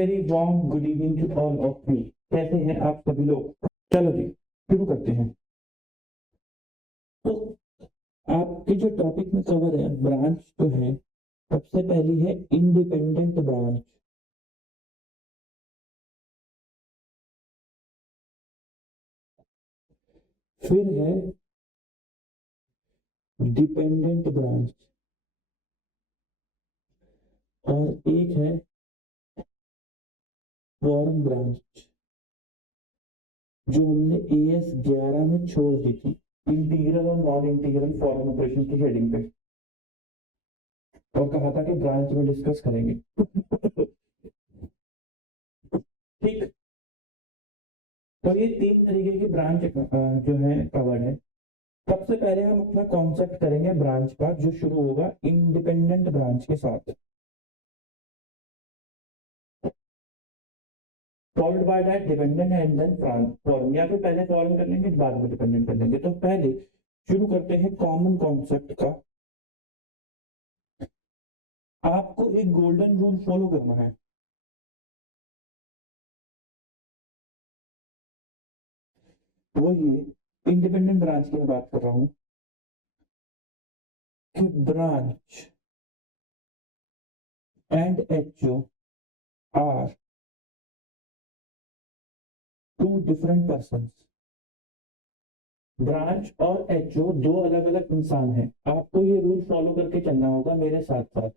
Very warm good evening to all of you. कैसे हैं आप सभी लोग? चलो जी शुरू करते हैं। तो आपके जो टॉपिक में कवर है ब्रांच जो है, सबसे पहली है इंडिपेंडेंट ब्रांच। फिर है डिपेंडेंट ब्रांच और एक है फॉरेन ब्रांच जो हमने AS 11 में छोड़ दी थी, इंटीग्रल और नॉन इंटीग्रल फॉरेन ऑपरेशन की हेडिंग पे, और कहा था कि ब्रांच में डिस्कस करेंगे। ठीक, तो ये 3 तरीके की ब्रांच जो है कवर्ड है। सबसे पहले हम अपना कॉन्सेप्ट करेंगे ब्रांच का, जो शुरू होगा इंडिपेंडेंट ब्रांच के साथ, followed by that dependent and then foreign, या फिर पहले फॉरेन कर लेंगे बाद में डिपेंडेंट कर लेंगे। तो पहले शुरू करते हैं कॉमन कॉन्सेप्ट का। आपको एक गोल्डन रूल फॉलो करना है। वो ये इंडिपेंडेंट ब्रांच की मैं बात कर रहा हूं कि branch and HO are two different person. Branch और HO दो अलग अलग इंसान हैं। आपको ये रूल फॉलो करके चलना होगा मेरे साथ साथ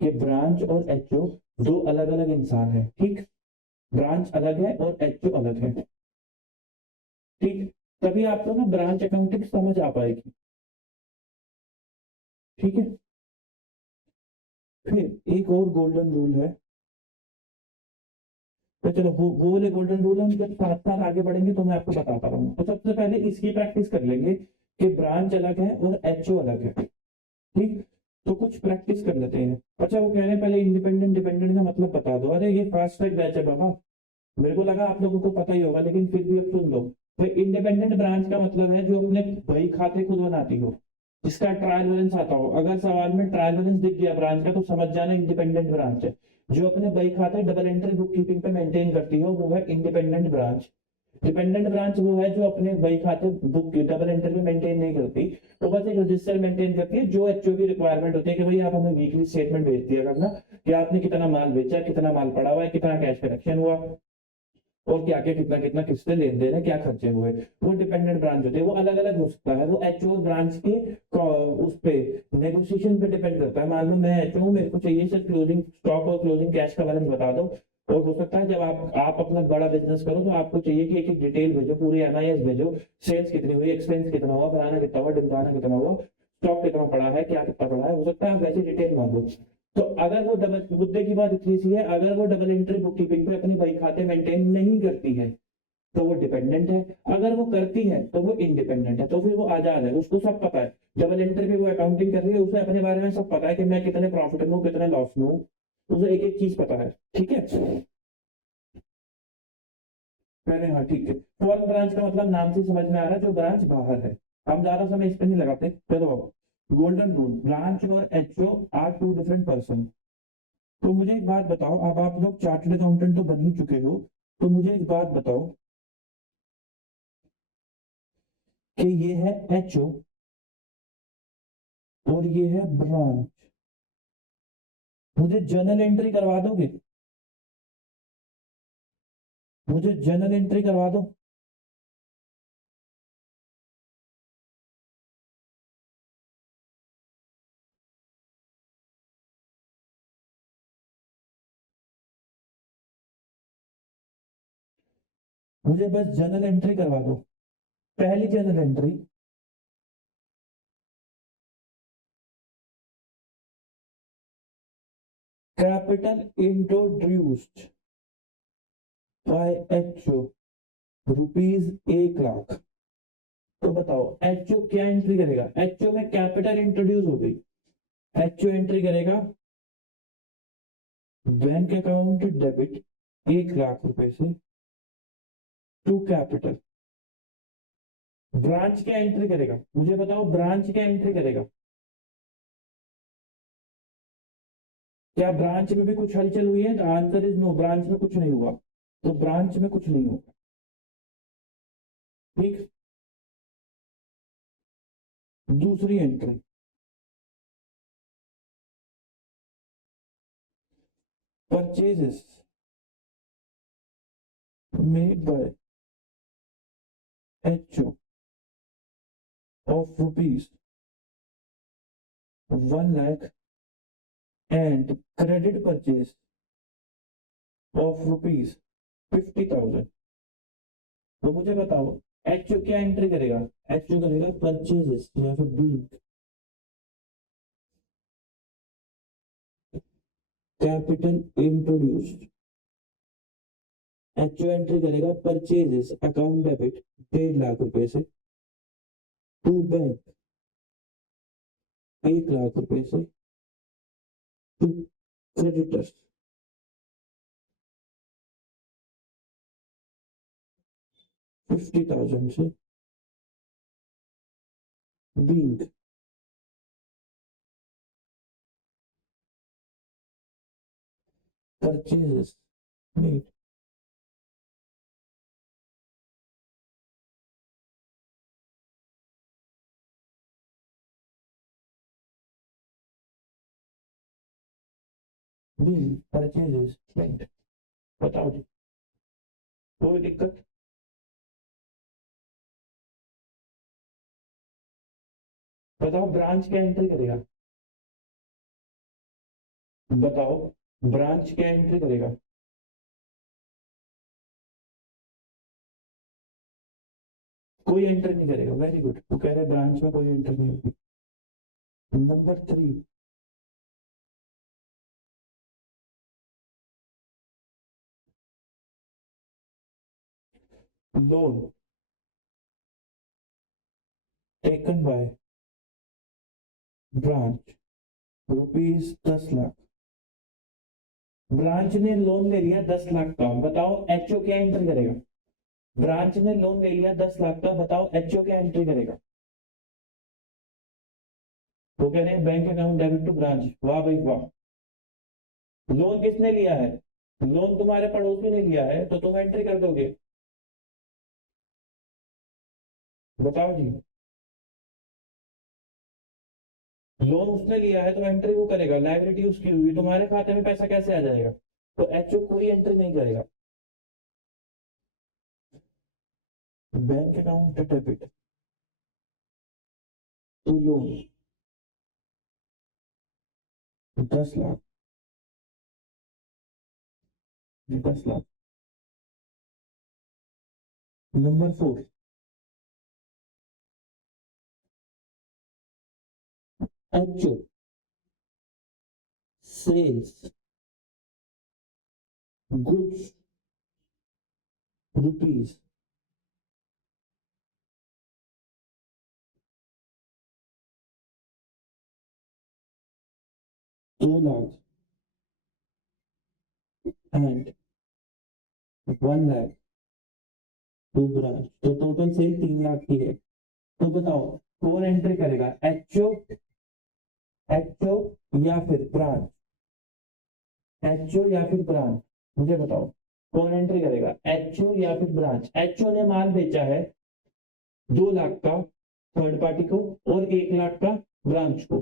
कि ब्रांच और HO दो अलग अलग इंसान हैं। ठीक, ब्रांच अलग है और HO अलग है। ठीक, तभी आपको ना ब्रांच अकाउंटिंग समझ आ पाएगी। ठीक है, फिर एक और गोल्डन रूल है। तो चलो वो वाले गोल्डन रूल हम जब साथ साथ आगे बढ़ेंगे तो मैं आपको बताता रहूंगा। तो सबसे पहले इसकी प्रैक्टिस कर लेंगे कि ब्रांच अलग है और HO अलग है। ठीक, तो कुछ प्रैक्टिस कर लेते हैं। अच्छा, वो कह रहे हैं पहले इंडिपेंडेंट डिपेंडेंट का मतलब बता दो। अरे ये फास्ट ट्रैक बैच है बाबा, मेरे को लगा आप लोगों को पता ही होगा, लेकिन फिर भी अब सुन लो। तो इंडिपेंडेंट ब्रांच का मतलब है जो अपने बही खाते खुद बनाती हो, जिसका ट्रायल बैलेंस आता हो। अगर सवाल में ट्रायल बैलेंस दिख गया ब्रांच का तो समझ जाना इंडिपेंडेंट ब्रांच है। जो अपने बही खाते डबल एंट्री बुक कीपिंग पे मेंटेन करती हो वो है इंडिपेंडेंट ब्रांच। डिपेंडेंट ब्रांच वो है जो अपने बही खाते बुक डबल एंट्री पे मेंटेन नहीं करती, तो बस एक रजिस्टर मेंटेन करती है। जो HO की रिक्वायरमेंट होती है कि भाई आप हमें वीकली स्टेटमेंट भेज दिया करना कि आपने कितना माल बेचा, कितना माल पड़ा हुआ है, कितना कैश कलेक्शन हुआ, और क्या क्या कितना कितना किससे लेन देन है, क्या खर्चे हुए। वो डिपेंडेंट ब्रांच होते हैं, वो अलग अलग हो सकता है। वो HO ब्रांच के उस पे नेगोशिएशन पे डिपेंड करता है। मान लो मैं HO हूं, मेरे को चाहिए सर क्लोजिंग स्टॉक और क्लोजिंग कैश का बैलेंस बता दो, और हो सकता है जब आप अपना बड़ा बिजनेस करो तो आपको चाहिए कि एक एक डिटेल भेजो, पूरी MIS भेजो, सेल्स कितनी हुई, एक्सपेंस कितना हुआ, फलाना कितना हुआ, ढिमकाना कितना हुआ, स्टॉक कितना पड़ा है, क्या कितना पड़ा है। हो सकता है आप वैसी डिटेल मांगो। तो अगर वो डबल मुद्दे की बात इतनी सी है, अगर वो डबल एंट्री बुक कीपिंग पे अपनी बही खाते मेंटेन नहीं करती है तो वो डिपेंडेंट है। अगर वो करती है तो वो इंडिपेंडेंट है। तो फिर वो आजाद है, उसको सब पता है। डबल एंट्री पे वो अकाउंटिंग कर रही है, उसे अपने बारे में सब पता है कि मैं कितने प्रॉफिट में हूँ, कितने लॉस में हूँ, उसे एक एक चीज पता है। ठीक है, मैंने हाँ ठीक है। फॉरेन ब्रांच का मतलब नाम से समझ में आ रहा है, जो ब्रांच बाहर है। हम ज्यादा समय इस पे नहीं लगाते। चलो अब गोल्डन रूल, ब्रांच और HO are two different person. तो मुझे एक बात बताओ, अब आप लोग चार्टर्ड अकाउंटेंट तो बन ही चुके हो, तो मुझे एक बात बताओ कि ये है HO और ये है ब्रांच। मुझे जर्नल एंट्री करवा दोगे? मुझे जर्नल एंट्री करवा दो। मुझे बस जर्नल एंट्री करवा दो। पहली journal entry, capital introduced by HO ₹1,00,000। तो बताओ HO क्या एंट्री करेगा? HO में कैपिटल इंट्रोड्यूस हो गई। HO एंट्री करेगा बैंक अकाउंट डेबिट ₹1,00,000 से टू कैपिटल। ब्रांच क्या एंट्री करेगा? मुझे बताओ ब्रांच क्या एंट्री करेगा? क्या ब्रांच में भी कुछ हलचल हुई है? आंसर इज नो, ब्रांच में कुछ नहीं हुआ, तो ब्रांच में कुछ नहीं होगा। ठीक, दूसरी entry, purchases made by HO of rupees 1 lakh and credit purchase of rupees 50,000। तो मुझे बताओ HO क्या एंट्री करेगा? HO करेगा परचेजेस या फिर being capital introduced. HO entry करेगा परचेजेस अकाउंट डेबिट 1.5 लाख से टू बैंक 1 लाख से टू क्रेडिटर्स 50,000 से being purchases made being purchases made. बताओ जी, कोई दिक्कत? बताओ ब्रांच क्या एंट्री करेगा? बताओ ब्रांच क्या एंट्री करेगा? कोई एंट्री नहीं करेगा। वेरी गुड, तो कह रहे ब्रांच में कोई एंट्री नहीं होगी। Number 3, loan taken by branch ₹10 lakh. Branch ने लोन ले लिया 10 लाख का, बताओ HO क्या एंट्री करेगा? ब्रांच ने लोन ले लिया 10 लाख का, बताओ HO क्या एंट्री करेगा? वो कह रहे हैं bank account debit to branch. वाह भाई वाह। लोन किसने लिया है? लोन तुम्हारे पड़ोसी ने लिया है, तो तुम एंट्री कर दोगे। बताओ जी, लोन उसने लिया है तो एंट्री वो करेगा, लायबिलिटी उसकी हुई, तुम्हारे खाते में पैसा कैसे आ जाएगा? तो HO कोई एंट्री नहीं करेगा। Bank account debit to loan 10 lakh, 10 lakh. Number 4, HO sales goods rupees 2 lakh and 1 lakh to branch, तो टोटल सेल 3 लाख की है। तो बताओ कौन एंट्री करेगा? HO या फिर ब्रांच? HO या फिर ब्रांच, मुझे बताओ कौन एंट्री करेगा? HO या फिर ब्रांच? HO ने माल बेचा है 2 लाख का थर्ड पार्टी को और 1 लाख का ब्रांच को।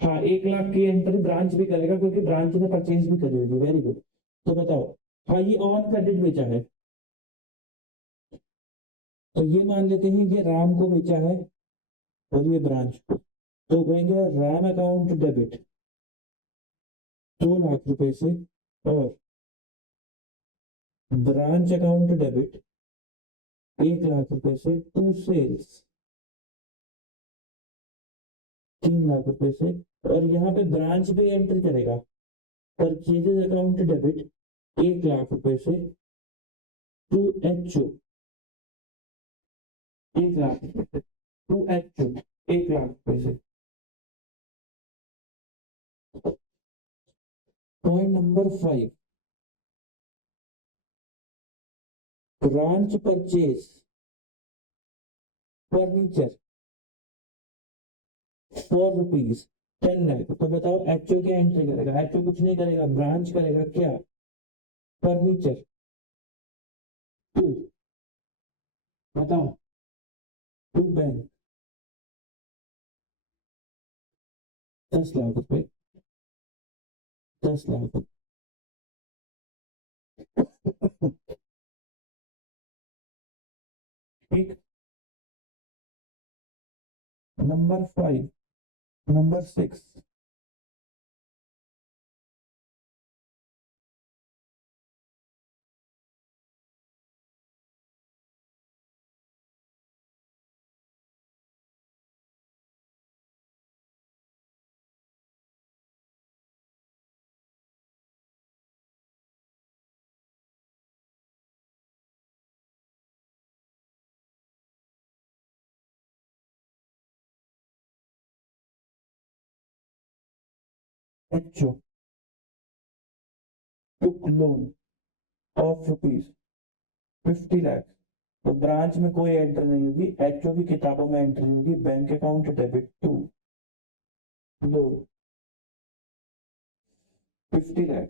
हाँ, 1 लाख की एंट्री ब्रांच भी करेगा क्योंकि ब्रांच ने परचेज भी करी होगी। Very good. तो बताओ, हाँ ये ऑन क्रेडिट बेचा है, तो ये मान लेते हैं ये राम को बेचा है और ये ब्रांच को, तो कहेंगे राम अकाउंट डेबिट 2 लाख से और ब्रांच अकाउंट डेबिट 1 लाख से टू सेल्स 3 लाख से। और यहाँ पे ब्रांच भी एंट्री करेगा परचेजेस अकाउंट डेबिट 1 लाख से टू HO 1 लाख से टू HO 1 लाख से। Point number 5, branch purchase furniture ₹4 10 lakh. तो बताओ एचओ क्या एंट्री करेगा? एचओ कुछ नहीं करेगा, ब्रांच करेगा क्या? फर्नीचर। टू, बताओ, टू बैंक 10 लाख रुपए, 10 लाख। ठीक। Number 5, number 6, HO took loan of ₹50 lakh. तो ब्रांच में कोई एंट्री नहीं होगी, एचओ की किताबों में एंट्री होगी, bank account debit to loan 50 lakh,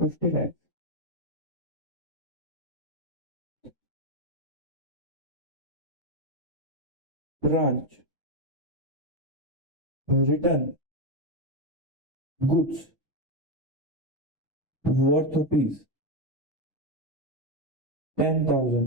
50 lakh. Branch return goods worth ₹10,000।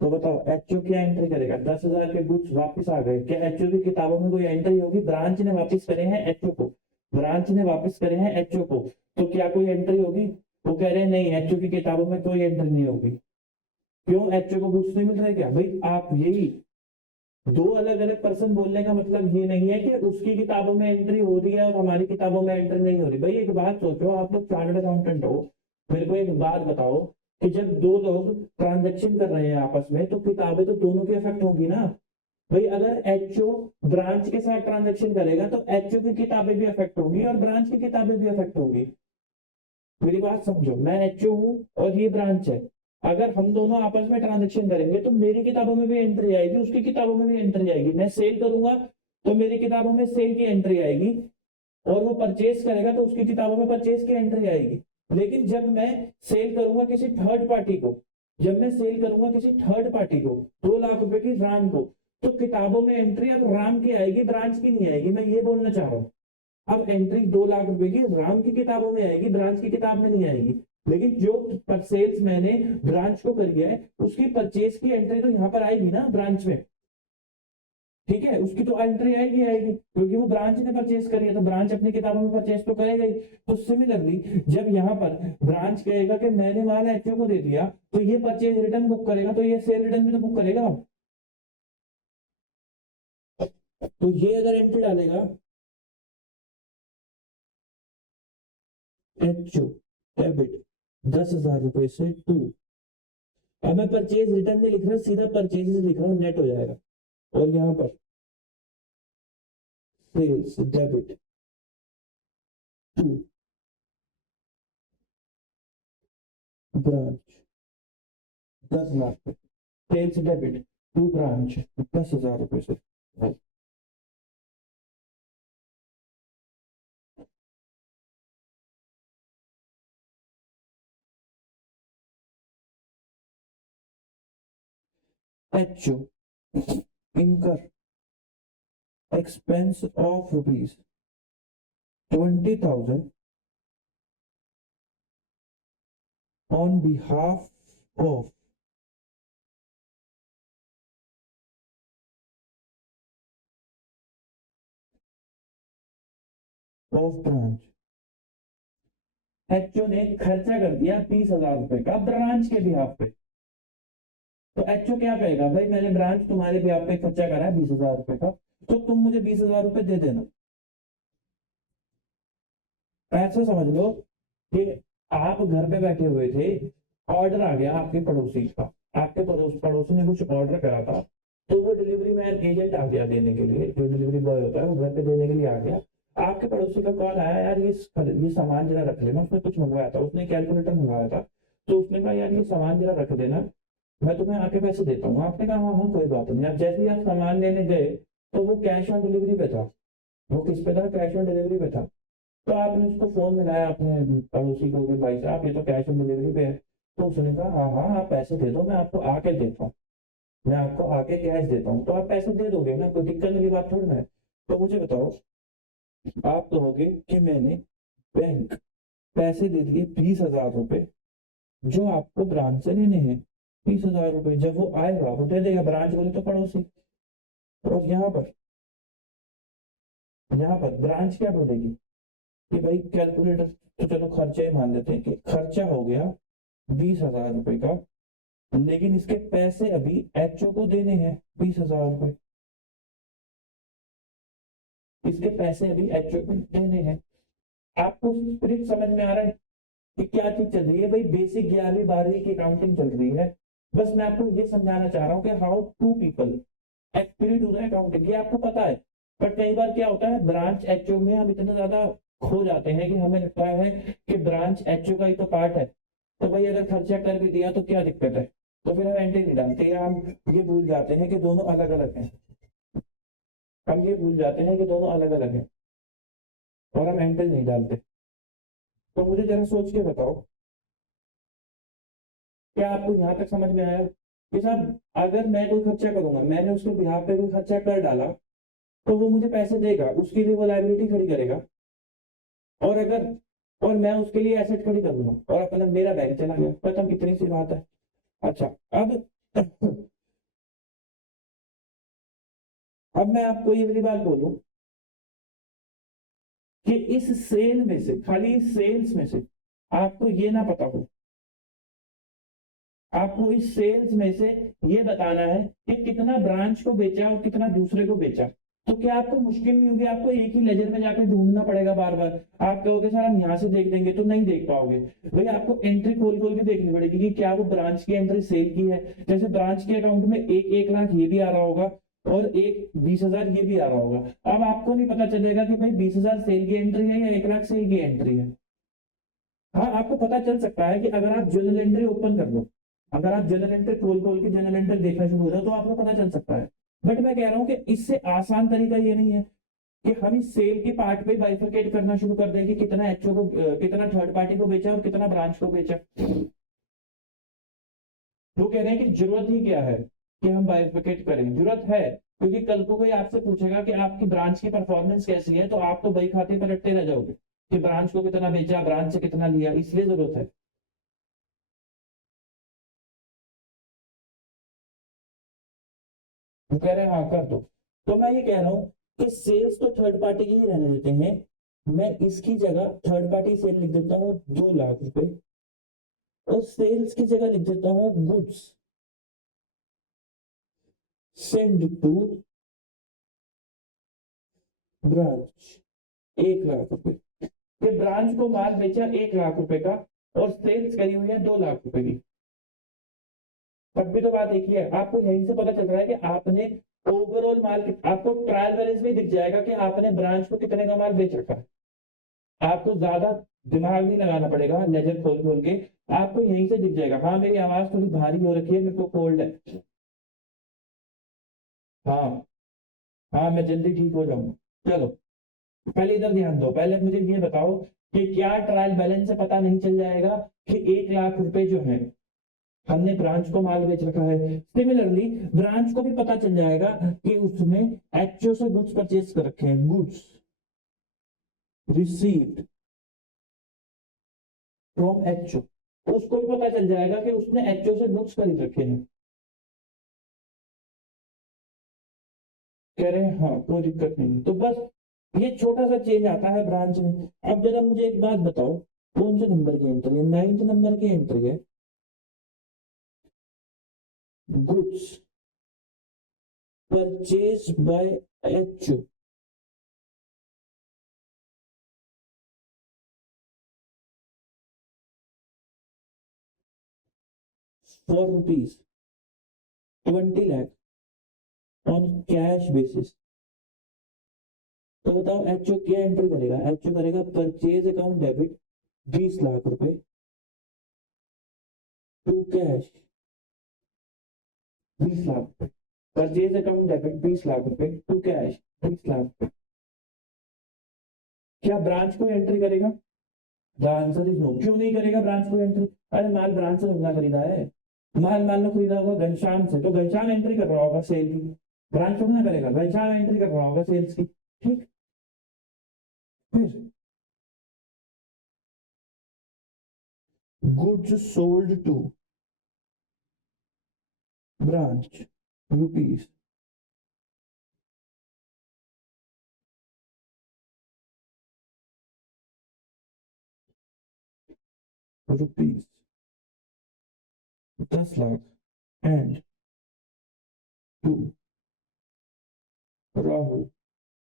तो बताओ एचओ क्या एंट्री करेगा? 10,000 के गुड्स वापस आ गए, क्या एचओ की किताबों में कोई एंट्री होगी? ब्रांच ने वापस करे हैं एचओ को, ब्रांच ने वापस करे हैं एचओ को, तो क्या कोई एंट्री होगी? वो कह रहे हैं नहीं, एचओ की किताबों में कोई एंट्री नहीं होगी। क्यों? एचओ को गुड्स नहीं मिल रहे क्या? भाई आप यही दो अलग अलग पर्सन बोलने का मतलब ये नहीं है कि उसकी किताबों में एंट्री हो रही है और हमारी किताबों में एंट्री नहीं हो रही। भाई एक बात सोचो, आप लोग चार्टर्ड अकाउंटेंट हो, मेरे को एक बात बताओ कि जब दो लोग ट्रांजेक्शन कर रहे हैं आपस में, तो किताबें तो दोनों की इफेक्ट होगी ना। भाई अगर एचओ ब्रांच के साथ ट्रांजेक्शन करेगा तो एचओ की किताबें भी इफेक्ट होंगी और ब्रांच की किताबें भी इफेक्ट होंगी। मेरी बात समझो, मैं एचओ हूं और ये ब्रांच है, अगर हम दोनों आपस में ट्रांजेक्शन करेंगे तो मेरी किताबों में भी एंट्री आएगी, उसकी किताबों में भी एंट्री आएगी। मैं सेल करूंगा तो मेरी किताबों में सेल की एंट्री आएगी, और वो परचेज करेगा तो उसकी किताबों में परचेज की एंट्री आएगी। लेकिन जब मैं सेल करूंगा किसी थर्ड पार्टी को, जब मैं सेल करूंगा किसी थर्ड पार्टी को 2 लाख रुपए की राम को, तो किताबों में एंट्री अब राम की आएगी, ब्रांच की नहीं आएगी। मैं ये बोलना चाह रहा हूँ, अब एंट्री 2 लाख रुपए की राम की किताबों में आएगी, ब्रांच की किताब में नहीं आएगी। लेकिन जो परचेज मैंने ब्रांच को करी है, उसकी परचेज की एंट्री तो यहाँ पर आएगी ना ब्रांच में। ठीक है, उसकी तो एंट्री आएगी आएगी, क्योंकि वो ब्रांच ने परचेज करी है, तो ब्रांच अपनी किताबों में परचेज तो करेगा ही। तो सिमिलरली जब यहाँ पर ब्रांच कहेगा कि मैंने माल एचओ को दे दिया, तो ये परचेज रिटर्न बुक करेगा, तो ये सेल रिटर्न भी तो बुक करेगा। तो ये अगर एंट्री डालेगा एचओ डेबिट 10,000 रुपए से टू, अब मैं परचेज रिटर्न नहीं लिख रहा, सीधा परचेज लिख रहा हूँ, नेट हो जाएगा। और यहाँ पर sales debit to branch 10 lakh, sales debit to branch 10,000 रुपए से। HO incur expense of ₹20,000 on behalf of branch। एचओ ने खर्चा कर दिया 20,000 रुपए का ब्रांच के बिहाफ पे, तो एचओ क्या कहेगा? भाई मैंने ब्रांच तुम्हारे बिहाफ पे खर्चा करा है 20,000 रुपए का, तो तुम मुझे 20,000 रुपए दे देना। ऐसा समझ लो कि आप घर पे बैठे हुए थे, ऑर्डर आ गया आपके पड़ोसी का, आपके पड़ोसी ने कुछ ऑर्डर करा था, तो वो डिलीवरी मैन एजेंट आ गया देने के लिए, जो डिलीवरी बॉय होता है वो घर पे देने के लिए आ गया। आपके पड़ोसी का कॉल आया, यार ये सामान जरा रख लेना, उसने कुछ मंगवाया था, उसने कैलकुलेटर मंगवाया था, तो उसने कहा यार ये सामान जरा रख देना, मैं तुम्हें आके पैसे देता हूँ। आपने कहा हाँ हाँ कोई बात नहीं। आप जैसे ही आप सामान लेने गए, तो वो कैश ऑन डिलीवरी पे था। वो किस पे था? कैश ऑन डिलीवरी पे था। तो आपने उसको फोन मिलाया अपने पड़ोसी को कि भाई साहब ये तो कैश ऑन डिलीवरी पे है। तो उसने कहा हाँ हाँ आप पैसे दे दो, मैं आपको आके देता हूँ, मैं आपको आके कैश देता हूँ। तो आप पैसे दे दोगे ना, कोई दिक्कत वाली बात थोड़ी ना है। तो मुझे बताओ, आप कहोगे कि मैंने बैंक पैसे दे दिए 20,000 रुपए जो आपको ब्रांच से लेने हैं। 20,000 रुपए जब वो आएगा वो दे देगा, ब्रांच बोले तो पड़ोसी। और यहाँ पर ब्रांच क्या बोलेगी कि भाई कैलकुलेटर, तो चलो खर्चे ही मान लेते हैं कि खर्चा हो गया 20,000 रुपए का, लेकिन इसके पैसे अभी एचओ को देने हैं 20,000 रुपए। इसके पैसे अभी एचओ को देने हैं। आपको स्पिरिट समझ में आ रहा है कि क्या चीज चल रही है? भाई बेसिक 11वीं 12वीं की अकाउंटिंग चल रही है। बस मैं आपको ये समझाना चाह रहा हूँ कि how to people actually do the accounting, ये आपको पता है। बट कई बार क्या होता है, ब्रांच एचओ में हम इतना ज्यादा खो जाते हैं कि हमें लगता है कि ब्रांच एचओ का ही तो पार्ट है, तो भाई अगर खर्चा कर भी दिया तो क्या दिक्कत है, तो फिर हम एंट्री नहीं डालते, या हम ये भूल जाते हैं कि दोनों अलग अलग हैं। हम ये भूल जाते हैं कि दोनों अलग अलग हैं और हम एंट्री नहीं डालते। तो मुझे जरा सोच के बताओ, क्या आपको यहाँ तक समझ में आया कि साहब अगर मैं कोई खर्चा करूंगा, मैंने उसके बिहाफ पे कोई खर्चा कर डाला, तो वो मुझे पैसे देगा, उसके लिए वो लायबिलिटी खड़ी करेगा। और अगर और मैं उसके लिए एसेट खड़ी कर दूंगा और अपना मेरा बैंक चला गया, खत्म, कितनी सी बात है। अच्छा, अब मैं आपको ये वाली बात बोलूं कि इस सेल में से, खाली इस सेल्स में से आपको ये ना पता हो, आपको इस सेल्स में से ये बताना है कि कितना ब्रांच को बेचा और कितना दूसरे को बेचा। तो क्या आपको मुश्किल नहीं होगी? आपको एक ही लेजर में जाकर ढूंढना पड़ेगा बार बार? आप कहोगे सर हम यहाँ से देख देंगे, तो नहीं देख पाओगे। भाई आपको एंट्री खोल खोल के देखनी पड़ेगी कि क्या वो ब्रांच की एंट्री सेल की है। जैसे ब्रांच के अकाउंट में 1,00,000 ये भी आ रहा होगा और एक 20,000 ये भी आ रहा होगा। अब आपको नहीं पता चलेगा कि भाई 20,000 सेल की एंट्री है या 1,00,000 सेल की एंट्री है। हाँ, आपको पता चल सकता है कि अगर आप जर्नल एंट्री ओपन कर लो, अगर आप जर्नल एंट्री खोल खोल के जर्नल एंट्री देखना शुरू हो जाओ, तो आपको पता चल सकता है। बट मैं कह रहा हूं कि इससे आसान तरीका ये नहीं है कि हम इस सेल के पार्ट पे बाइफरकेट करना शुरू कर दें कि कितना एचओ को, कितना थर्ड पार्टी को बेचा और कितना ब्रांच को बेचा। वो कह रहे हैं कि जरूरत ही क्या है कि हम बाइफरकेट करें? जरूरत है क्योंकि कल को कोई आपसे पूछेगा कि आपकी ब्रांच की परफॉर्मेंस कैसी है, तो आप तो बही खाते पलटते रह जाओगे कि ब्रांच को कितना बेचा, ब्रांच से कितना लिया, इसलिए जरूरत है। वो कह रहे हैं हाँ कर दो। तो मैं ये कह रहा हूँ कि सेल्स तो थर्ड पार्टी की ही रहने देते हैं। मैं इसकी जगह थर्ड पार्टी सेल लिख देता हूँ 2,00,000 रुपए, और सेल्स की जगह लिख देता हूँ गुड्स सेंड टू ब्रांच 1,00,000 रुपए। ये ब्रांच को माल बेचा 1,00,000 रुपए का और सेल्स करी हुई है 2,00,000 रुपए की। तब भी तो बात एक ही है। आपको यहीं से पता चल रहा है कि आपने ओवरऑल माल, आपको ट्रायल बैलेंस में दिख जाएगा कि आपने ब्रांच को कितने का माल बेच रखा है। आपको ज्यादा दिमाग नहीं लगाना पड़ेगा लेजर खोल खोल के, आपको यहीं से दिख जाएगा। हाँ, मेरी आवाज थोड़ी भारी हो रखी है, मेरे को कोल्ड है। हाँ हाँ, मैं जल्दी ठीक हो जाऊंगा। चलो पहले इधर ध्यान दो, पहले मुझे ये बताओ कि क्या ट्रायल बैलेंस से पता नहीं चल जाएगा कि 1,00,000 रुपए जो है हमने ब्रांच को माल बेच रखा है। सिमिलरली ब्रांच को भी पता चल जाएगा कि उसने एचओ से गुड्स परचेज कर रखे हैं, गुड्स रिसीव्ड फ्रॉम एचओ। उसको भी पता चल जाएगा कि उसने एचओ से गुड्स खरीद रखे हैं। कह रहे हैं हाँ कोई दिक्कत नहीं। तो बस ये छोटा सा चेंज आता है ब्रांच में। अब जरा मुझे एक बात बताओ, कौन से नंबर की एंट्री है? 9th नंबर की एंट्री है, goods purchase by HO for ₹20,00,000 on cash basis. तो बताओ एचओ क्या एंट्री करेगा? एचओ करेगा परचेज अकाउंट डेबिट 20,00,000 रुपए to cash 20,00,000। Purchase account debit 20 lakh रुपए टू कैश 20 लाख रुपए। क्या ब्रांच को एंट्री करेगा? The answer is no. क्यों नहीं करेगा ब्रांच को एंट्री? अरे माल ब्रांच से बंदा खरीदा है, माल मान लो खरीदा होगा घनश्याम से, तो घनश्याम एंट्री कर रहा होगा सेल की, ब्रांच थोड़ा ना करेगा, घनश्याम एंट्री कर रहा होगा सेल्स की। ठीक, फिर goods sold to branch rupees rupees 10 lakh and to Rahul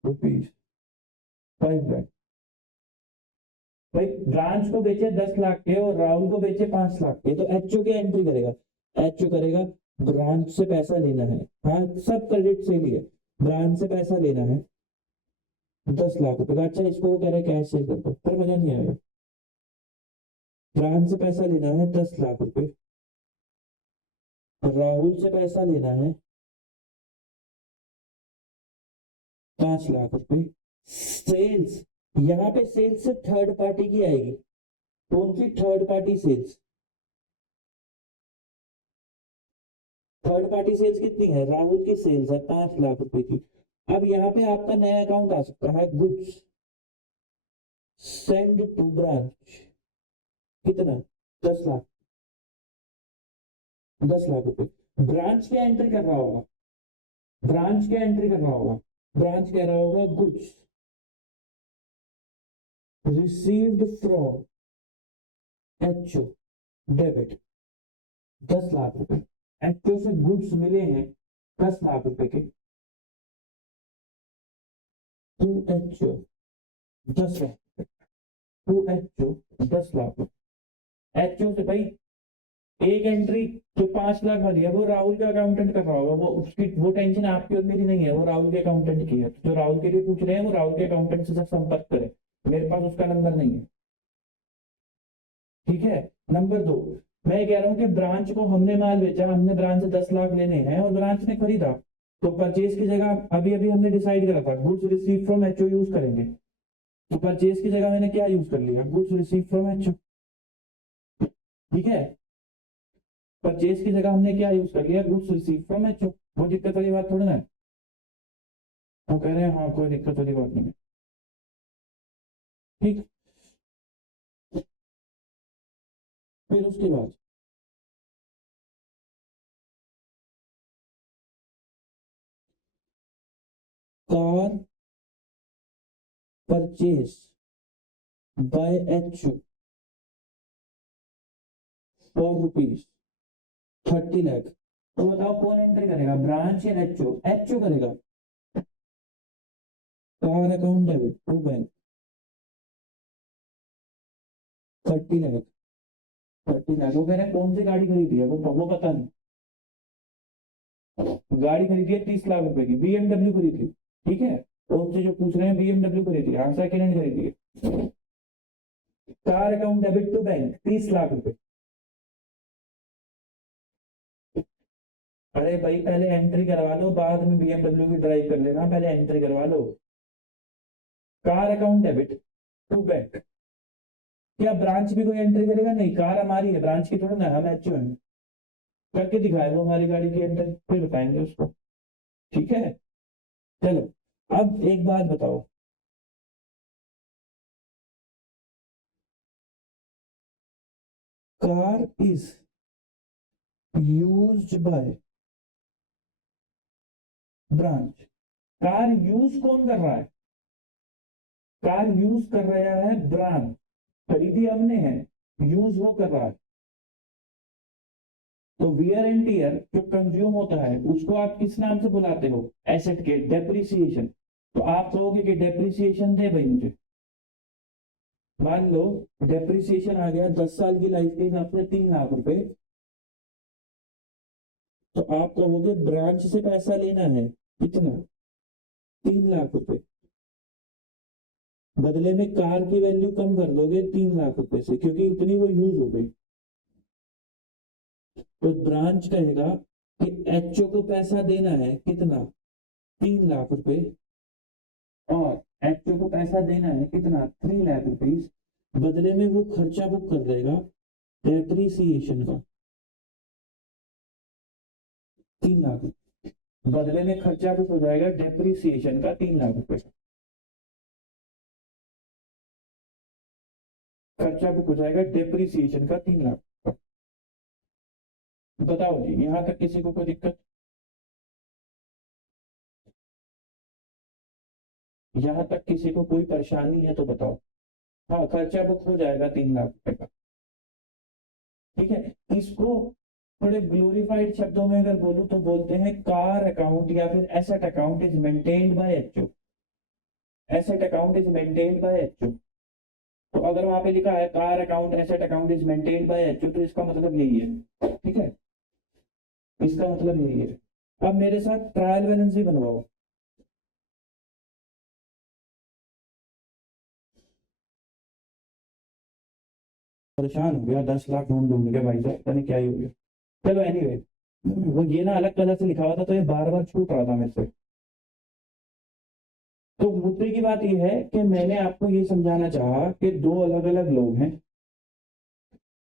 rupees 5 lakh. भाई ब्रांच को बेचे 10 लाख के और राहुल को बेचे 5 लाख के, तो एचओ की एंट्री करेगा। एचओ करेगा ब्रांच से पैसा लेना है, हाँ सब क्रेडिट से लिए, ब्रांच से पैसा लेना है 10 लाख रुपए का। अच्छा इसको वो कह रहे कैश से कर दो, पर मजा नहीं आएगा। ब्रांच से पैसा लेना है 10 लाख रुपए, राहुल से पैसा लेना है 5 लाख रुपए। सेल्स, यहाँ पे सेल्स से थर्ड पार्टी की आएगी। कौन सी third party sales? Third party sales कितनी है? राहुल की सेल्स है 5 लाख रुपए की। अब यहाँ पे आपका नया अकाउंट आ सकता है, गुड्स सेंड टू ब्रांच, कितना? 10 लाख, 10 लाख रुपए। ब्रांच की एंट्री कर रहा होगा, ब्रांच की एंट्री कर रहा होगा, ब्रांच कह रहा होगा goods received from HO debit 10 lakh रुपए। एचओ से गुड्स मिले हैं 10 लाख रुपए के, to HO 10 lakh, to HO 10 lakh. HO से भाई एक एंट्री जो 5 लाख वाली है वो राहुल का अकाउंटेंट कर रहा होगा, वो उसकी वो टेंशन आपकी और मेरी नहीं है, वो राहुल के अकाउंटेंट की है। जो राहुल के लिए पूछ रहे हैं वो राहुल के अकाउंटेंट से संपर्क करें, मेरे पास उसका नंबर नहीं है। ठीक है। नंबर 2, मैं कह रहा हूँ कि ब्रांच को हमने माल बेचा, हमने ब्रांच से 10 लाख लेने हैं और ब्रांच ने खरीदा, तो परचेज की जगह अभी अभी हमने डिसाइड करा था goods receive from HO use करेंगे, तो परचेज की जगह मैंने क्या यूज कर लिया? Goods receive from HO. ठीक है, परचेज की जगह हमने क्या यूज कर लिया? Goods receive from HO. वो दिक्कत वाली बात थोड़ी ना है। वो कह रहे हैं हाँ कोई दिक्कत वाली बात नहीं है। ठीक, फिर उसके बाद car purchase by HO for rupees 30 lakh. तो बताओ कौन एंट्री करेगा, ब्रांच या एचओ? एचओ करेगा। Car account debit to bank 30 lakh, 30 lakh. वो कह रहे हैं कौन सी गाड़ी खरीदी है, वो पता नहीं। गाड़ी खरीदी है 30 लाख रुपए की, बीएमडब्ल्यू खरीदी। ठीक है, तो उनसे जो पूछ रहे हैं बीएमडब्ल्यू खरीदी, हाँ सेकेंड हैंड खरीदी है। Car account debit to bank 30 lakh रुपए। अरे भाई पहले एंट्री करवा लो, बाद में बीएमडब्ल्यू की ड्राइव कर लेना, पहले एंट्री करवा लो। कार अकाउंट डेबिट टू बैंक। क्या ब्रांच भी कोई एंट्री करेगा? नहीं, कार हमारी है, ब्रांच की थोड़ा ना, हम एचओ हैं। करके दिखाए वो हमारी गाड़ी की एंट्री, फिर बताएंगे उसको। ठीक है, चलो अब एक बात बताओ, car is used by branch. Car use कौन कर रहा है? कार यूज कर रहा है ब्रांच, खरीदी हमने है, यूज वो कर रहा है। तो वियर एंड टीयर जो कंज्यूम होता है उसको आप किस नाम से बुलाते हो? एसेट के, डेप्रिसिएशन। तो आप कहोगे कि डेप्रिसिएशन दे भाई मुझे। मान लो डेप्रिसिएशन आ गया 10 साल की लाइफ के हिसाब से 3 लाख रुपए, तो आप कहोगे ब्रांच से पैसा लेना है कितना? 3 लाख रुपए। बदले में कार की वैल्यू कम कर दोगे 3 लाख रुपए से, क्योंकि इतनी वो यूज हो गई। तो ब्रांच कहेगा कि एचओ को पैसा देना है कितना, 3 लाख रुपए, और एचओ को पैसा देना है कितना, 3 लाख रुपीज। बदले में वो खर्चा बुक कर देगा डेप्रीसिएशन का 3 लाख, बदले में खर्चा बुक हो जाएगा डेप्रीसिएशन का 3 लाख रुपए, खर्चा बुक हो जाएगा डेप्रीसिएशन का 3 लाख। बताओ जी, यहां तक किसी को कोई दिक्कत, यहां तक किसी को कोई परेशानी है तो बताओ। हाँ, खर्चा बुक हो जाएगा 3 लाख रुपए का, ठीक है। इसको थोड़े ग्लोरीफाइड शब्दों में अगर बोलूं तो बोलते हैं कार अकाउंट या फिर asset account is maintained by HO, asset account is maintained by HO. तो अगर वहां पे लिखा है car account asset account is maintained by HO, तो इसका मतलब यही है, ठीक है, इसका मतलब यही है। अब मेरे साथ ट्रायल बैलेंस भी बनवाओ। परेशान हो गया, 10 लाख ढूंढ ढूंढ के भाई साहब, पता नहीं क्या ही हो गया। चलो एनीवे, वो ये ना अलग कलर से लिखा हुआ था तो ये बार बार छूट रहा था मेरे से। तो मुद्दे की बात ये है कि मैंने आपको ये समझाना चाहा कि दो अलग अलग लोग हैं,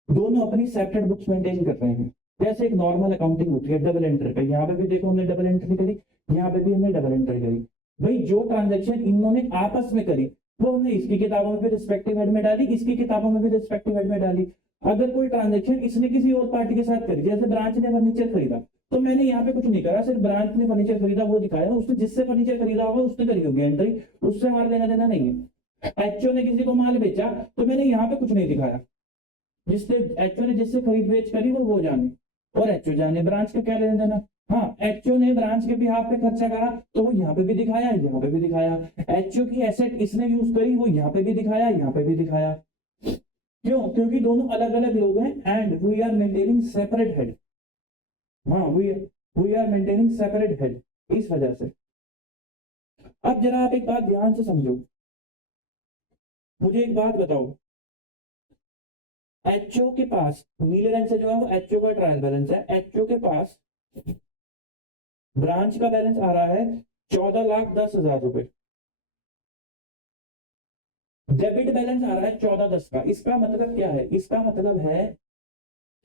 दोनों अपनी सेपरेट बुक्स मेंटेन कर रहे हैं। जैसे एक नॉर्मल अकाउंटिंग होती है डबल एंट्री पे, यहाँ पे भी देखो हमने डबल एंट्री करी, यहाँ पे भी हमने डबल एंट्री करी। भाई जो ट्रांजेक्शन इन्होंने आपस में करी वो हमने इसकी किताबों में भी रिस्पेक्टिव हेड में डाली, इसकी किताबों में भी रिस्पेक्टिव हेड में डाली। अगर कोई ट्रांजेक्शन इसने किसी और पार्टी के साथ करी, जैसे ब्रांच ने फर्नीचर खरीदा, तो मैंने यहाँ पे कुछ नहीं करा, सिर्फ ब्रांच ने फर्नीचर खरीदा वो दिखाया, उसने जिससे फर्नीचर खरीदा होगा उसने करी होगी एंट्री, उससे हमारा लेना देना नहीं है। एचओ ने किसी को माल बेचा तो मैंने यहाँ पे कुछ नहीं दिखाया, जिससे एचओ ने जिससे खरीद बेच करी वो जाने और एचओ जाने, ब्रांच का क्या लेना देना। हाँ, एचओ ने ब्रांच के बिहाफ पे खर्चा करा तो वो यहाँ पे भी दिखाया, यहाँ पे भी दिखाया। एचओ की एसेट इसने यूज करी वो यहाँ पे भी दिखाया, यहाँ पे भी दिखाया। क्यों? क्योंकि दोनों अलग अलग लोग हैं and we are maintaining separate head. हाँ, we are maintaining separate head, इस वजह से। अब जरा आप एक बात ध्यान से समझो, मुझे एक बात बताओ, एचओ के पास नीले रंग से जो है वो एचओ का ट्रायल बैलेंस है, एचओ के पास ब्रांच का बैलेंस आ रहा है 14,10,000 रुपए, डेबिट बैलेंस आ रहा है 14,10 का। इसका मतलब क्या है? इसका मतलब है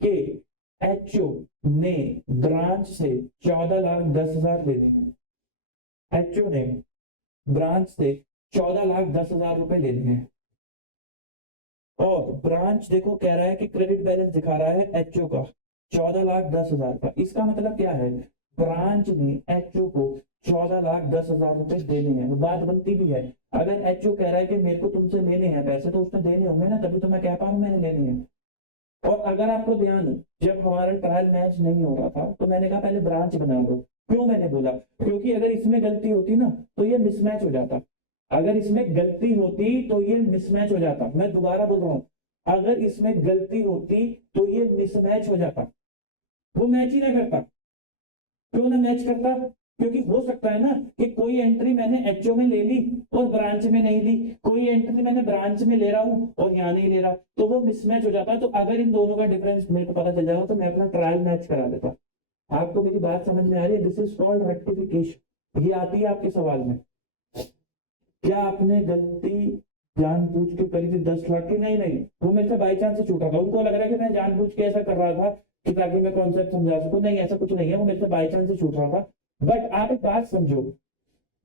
कि एचओ ने ब्रांच से 14,10,000 लेने हैं, एचओ ने ब्रांच से 14,10,000 रुपए लेने हैं, और ब्रांच देखो कह रहा है कि क्रेडिट बैलेंस दिखा रहा है एचओ का 14,10,000 का। इसका मतलब क्या है? ब्रांच ने एचओ को 14,10,000 रुपए देने हैं। बात बनती भी है, अगर एचओ कह रहा है कि मेरे को तुमसे लेने हैं पैसे तो उसने देने होंगे ना, तभी तो मैं कह पाऊं मैंने लेने हैं। और अगर आपको ध्यान हो, जब हमारा ट्रायल मैच नहीं हो रहा था तो मैंने कहा पहले ब्रांच बना दो। क्यों मैंने बोला? क्योंकि अगर इसमें गलती होती ना तो ये मिसमैच हो जाता, अगर इसमें गलती होती तो ये मिसमैच हो जाता। मैं दोबारा बोल रहा हूं, अगर इसमें गलती होती तो ये मिसमैच हो जाता, वो मैच ही ना करता। क्यों ना मैच करता? क्योंकि हो सकता है ना कि कोई एंट्री मैंने एचओ में ले ली और ब्रांच में नहीं ली, कोई एंट्री मैंने ब्रांच में ले रहा हूं और यहाँ नहीं ले रहा, तो वो मिसमैच हो जाता है। तो अगर इन दोनों का डिफरेंस मेरे को पता चल जाएगा तो मैं अपना ट्रायल मैच करा देता। आपको मेरी बात समझ में आ रही है? This is called rectification. ये आती है आपके सवाल में, क्या आपने गलती जानबूझ के करी थी 10 लाख की? नहीं नहीं, वो मेरे से बाई चांस से छूटा था। उनको लग रहा है कि मैं जानबूझ के ऐसा कर रहा था कि ताकि मैं कॉन्सेप्ट समझा सकूं, नहीं ऐसा कुछ नहीं है, वो मेरे से बाई चांस से छूट रहा था। बट आप एक बात समझो,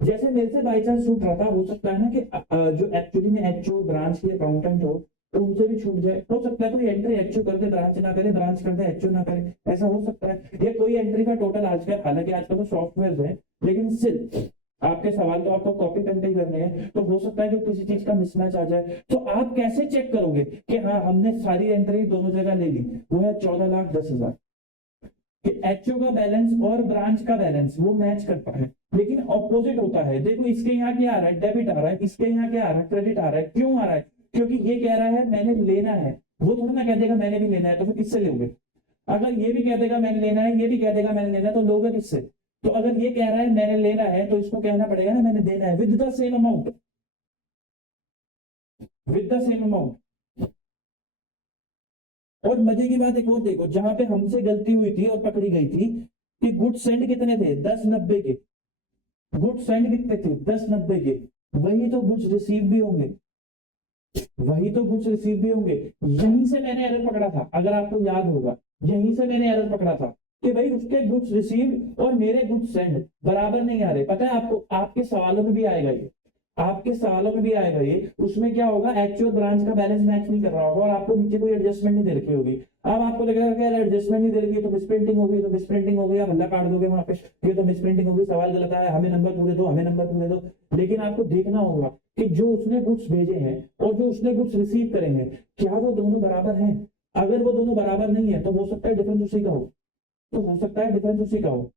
जैसे मेरे से बाई चांस छूट रहा था, हो सकता है ना कि जो एक्चुअली में एचओ ब्रांच के अकाउंटेंट हो उनसे भी छूट जाए। हो सकता है कोई एंट्री एचओ कर दे ब्रांच ना करे, ब्रांच कर दे एचओ ना करे, ऐसा हो सकता है। ये कोई एंट्री का टोटल आजकल, हालांकि आजकल तो सॉफ्टवेयर है, लेकिन स्टिल आपके सवाल तो आपको कॉपी पेन पे ही करने हैं, तो हो सकता है कि किसी चीज का मिसमैच आ जाए। तो आप कैसे चेक करोगे कि हाँ हमने सारी एंट्री दोनों जगह ले ली? वो है 14,10,000 कि एचओ का बैलेंस और ब्रांच का बैलेंस वो मैच करता है, लेकिन ऑपोजिट होता है। देखो इसके यहाँ क्या आ रहा है? डेबिट आ रहा है, इसके यहाँ क्या आ रहा है? क्रेडिट आ रहा है। क्यों आ रहा है? क्योंकि ये कह रहा है मैंने लेना है, वो थोड़ा ना कह देगा मैंने भी लेना है, तो फिर किससे लोगे? अगर ये भी कह देगा मैंने लेना है, ये भी कह देगा मैंने लेना है, तो लोगे किससे? तो अगर ये कह रहा है मैंने लेना है तो इसको कहना पड़ेगा ना मैंने देना है, with the same amount, with the same amount. और मजे की बात एक और देखो, जहां पे हमसे गलती हुई थी और पकड़ी गई थी कि गुड सेंड कितने थे 1090 के, गुड सेंड कितने थे 1090 के, वही तो गुड्स रिसीव भी होंगे, वही तो गुड्स रिसीव भी होंगे। यहीं से मैंने एरर पकड़ा था, अगर आपको याद होगा, यहीं से मैंने एरर पकड़ा था कि भाई उसके गुड्स रिसीव और मेरे गुड्स सेंड बराबर नहीं आ रहे। पता है आपको, आपके सवालों में भी आएगा ये, आपके सवालों में भी आएगा ये। उसमें क्या होगा, एक्चुअल ब्रांच का बैलेंस मैच नहीं कर रहा होगा और आपको नीचे कोई एडजस्टमेंट नहीं दे रखी होगी। अब आपको लगेगा कि यार एडजस्टमेंट नहीं दे रखी, तो मिसप्रिंटिंग होगी, तो मिसप्रिंटिंग हो गई, आप हल्ला काट दोगे वहां पे, ये तो मिसप्रिंटिंग होगी, सवाल गलत है, हमें नंबर पूरे दो, हमें नंबर पूरे दो। लेकिन आपको देखना होगा कि जो उसने गुड्स भेजे हैं और जो उसने गुड्स रिसीव करे हैं, क्या वो दोनों बराबर हैं। अगर वो दोनों बराबर नहीं है तो हो सकता है डिफरेंस उसी का हो, तो हो सकता है डिफरेंस उसी का हो।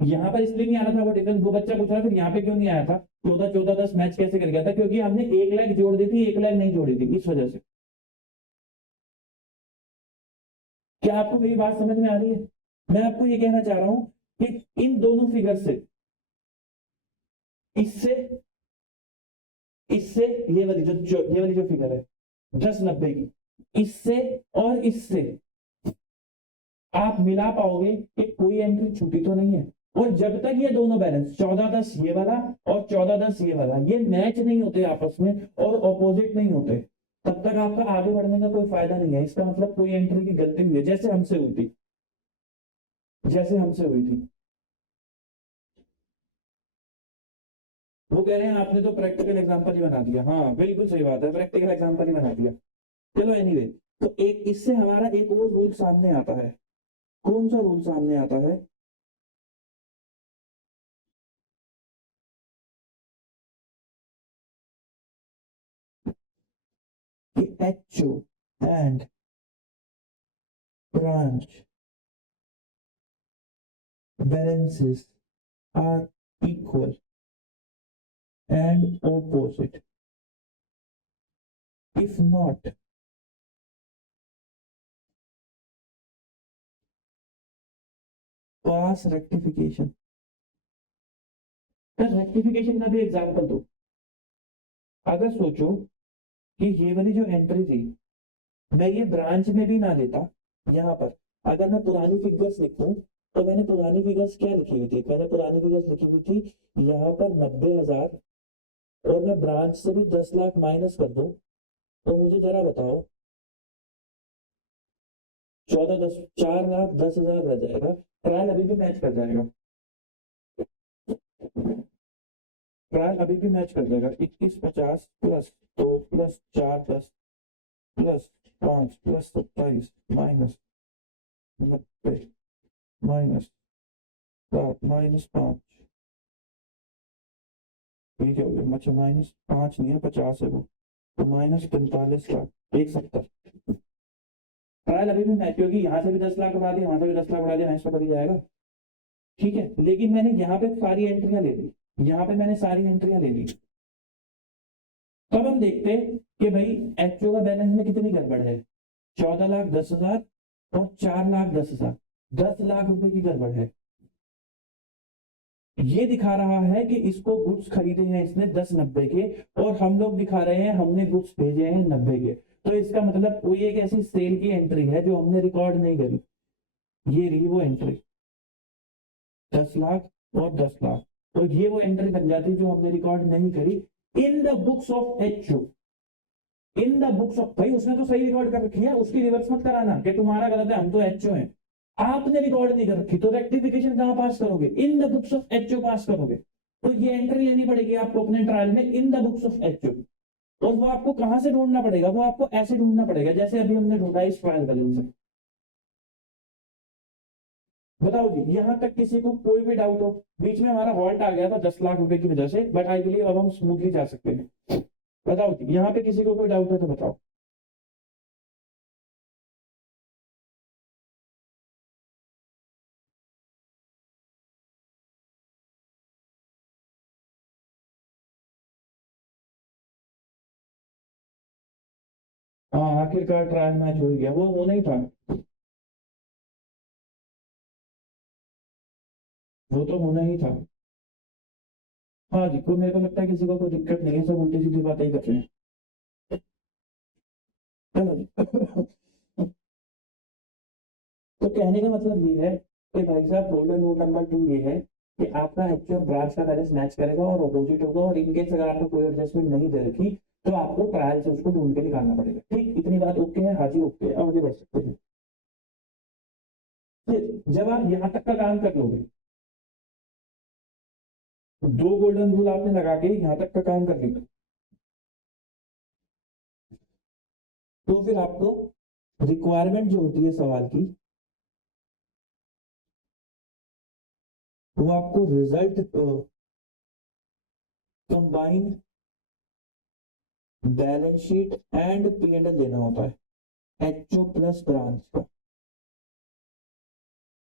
यहाँ पर इसलिए नहीं आ रहा था वो डिफरेंस, वो बच्चा पूछ रहा फिर यहाँ पे क्यों नहीं आया था 14-14-10 मैच कैसे कर गया था, क्योंकि हमने 1 लाख जोड़ दी थी, 1 लाख नहीं जोड़ी थी, इस वजह से। क्या आपको मेरी बात समझ में आ रही है? मैं आपको ये कहना चाह रहा हूं कि इन दोनों फिगर से, इससे इससे ये वाली जो फिगर है 1090 की, इससे और इससे आप मिला पाओगे कि कोई एंट्री छूटी तो नहीं है। और जब तक ये दोनों बैलेंस 14-10 ये वाला और 14-10 ये वाला ये मैच नहीं होते आपस में और ऑपोजिट नहीं होते, तब तक आपका आगे बढ़ने का कोई फायदा नहीं है। इसका मतलब कोई एंट्री की गलती हुई है, जैसे हमसे हुई थी, जैसे हमसे हुई थी। वो कह रहे हैं आपने तो प्रैक्टिकल एग्जांपल ही बना दिया। हाँ बिल्कुल सही बात है, प्रैक्टिकल एग्जांपल ही बना दिया। चलो एनीवे, तो एक इससे हमारा एक और रूल सामने आता है। कौन सा रूल सामने आता है? कि HO and branch balances are equal and opposite. If not, pass rectification. Rectification का भी एग्जांपल दो। अगर सोचो कि ये वाली जो एंट्री थी, मैं ये ब्रांच में भी ना लेता, यहाँ पर अगर मैं पुरानी फिगर्स लिखूं तो मैंने पुरानी फिगर्स क्या लिखी हुई थी, मैंने पुरानी फिगर्स लिखी हुई थी यहाँ पर 90,000 और मैं ब्रांच से भी 10 लाख माइनस कर दूं तो मुझे जरा बताओ 4,10,10,000 रह जाएगा। ट्रायल अभी भी मैच कर जाएगा, ट्रायल अभी भी मैच कर जाएगा। 2150 plus 2 plus 410 plus 5 plus 27 minus 90 minus 7 minus 5, ठीक है हो गया। अच्छा माइनस 5 नहीं है 50 है वो, तो माइनस 45 लाख 170। ट्रायल अभी भी मैच, क्योंकि यहाँ से भी 10 लाख उड़ा दिया, वहां से भी 10 लाख उड़ा दिया, मैच तो कर ही जाएगा। ठीक है, लेकिन मैंने यहाँ पे सारी एंट्रियां ले ली, यहाँ पे मैंने सारी एंट्रियां ले ली। तब हम देखते हैं कि भाई एचओ का बैलेंस में कितनी गड़बड़ है, 14,10,000 और 4,10,000, 10 लाख रुपए की गड़बड़ है। ये दिखा रहा है कि इसको गुड्स खरीदे हैं इसने 1090 के और हम लोग दिखा रहे हैं हमने गुड्स भेजे हैं 90 के। तो इसका मतलब कोई एक ऐसी सेल की एंट्री है जो हमने रिकॉर्ड नहीं करी। ये रही वो एंट्री 10 लाख और 10 लाख, तो ये वो एंट्री बन जाती जो हमने रिकॉर्ड नहीं करी इन the books of HO. In the books of, भाई उसने तो सही रिकॉर्ड कर रखी है, उसकी रिवर्स मत कराना कि तुम्हारा गलत है, हम तो एचओ हैं। आपने रिकॉर्ड नहीं कर रखी तो रेक्टिफिकेशन कहां पास करोगे, in the books of HO पास करोगे। तो ये एंट्री लेनी पड़ेगी आपको अपने ट्रायल में इन द बुक्स ऑफ एचओ। और वो आपको कहां से ढूंढना पड़ेगा, वो आपको ऐसे ढूंढना पड़ेगा जैसे अभी हमने ढूंढा इस ट्रायल बैलेंस से। बताओ जी, यहां तक किसी को कोई भी डाउट हो? बीच में हमारा हॉल्ट आ गया था 10 लाख रुपए की वजह से, बट आई बिलीव अब हम स्मूथली जा सकते हैं। बताओ जी, यहाँ पे किसी को कोई डाउट है तो बताओ। हाँ आखिरकार ट्रायल मैच हो गया, वो होना ही था, वो तो होना ही था। हाँ जी, कोई मेरे को लगता है किसी को कोई दिक्कत नहीं है, सब उल्टी सीधी बातें ही कर रहे हैं। चलो जी तो कहने का मतलब ये है कि भाई साहब गोल्डन रूल नंबर 2 ये है कि आपका एक्चुअल ब्रांच का बैलेंस मैच करेगा और अपोजिट होगा, और इनकेस अगर आपको कोई एडजस्टमेंट नहीं दे रखी तो आपको ट्रायल से उसको ढूंढ के निकालना पड़ेगा। ठीक, इतनी बात ओके है? हाँ जी ओके, अब आगे बढ़ सकते हैं। फिर जब आप यहाँ तक का काम कर लोगे, दो गोल्डन रूल आपने लगा के यहाँ तक का काम कर लिया, तो फिर आपको रिक्वायरमेंट जो होती है सवाल की, वो आपको result combine balance sheet and P&L देना होता है, एचओ प्लस ब्रांच का,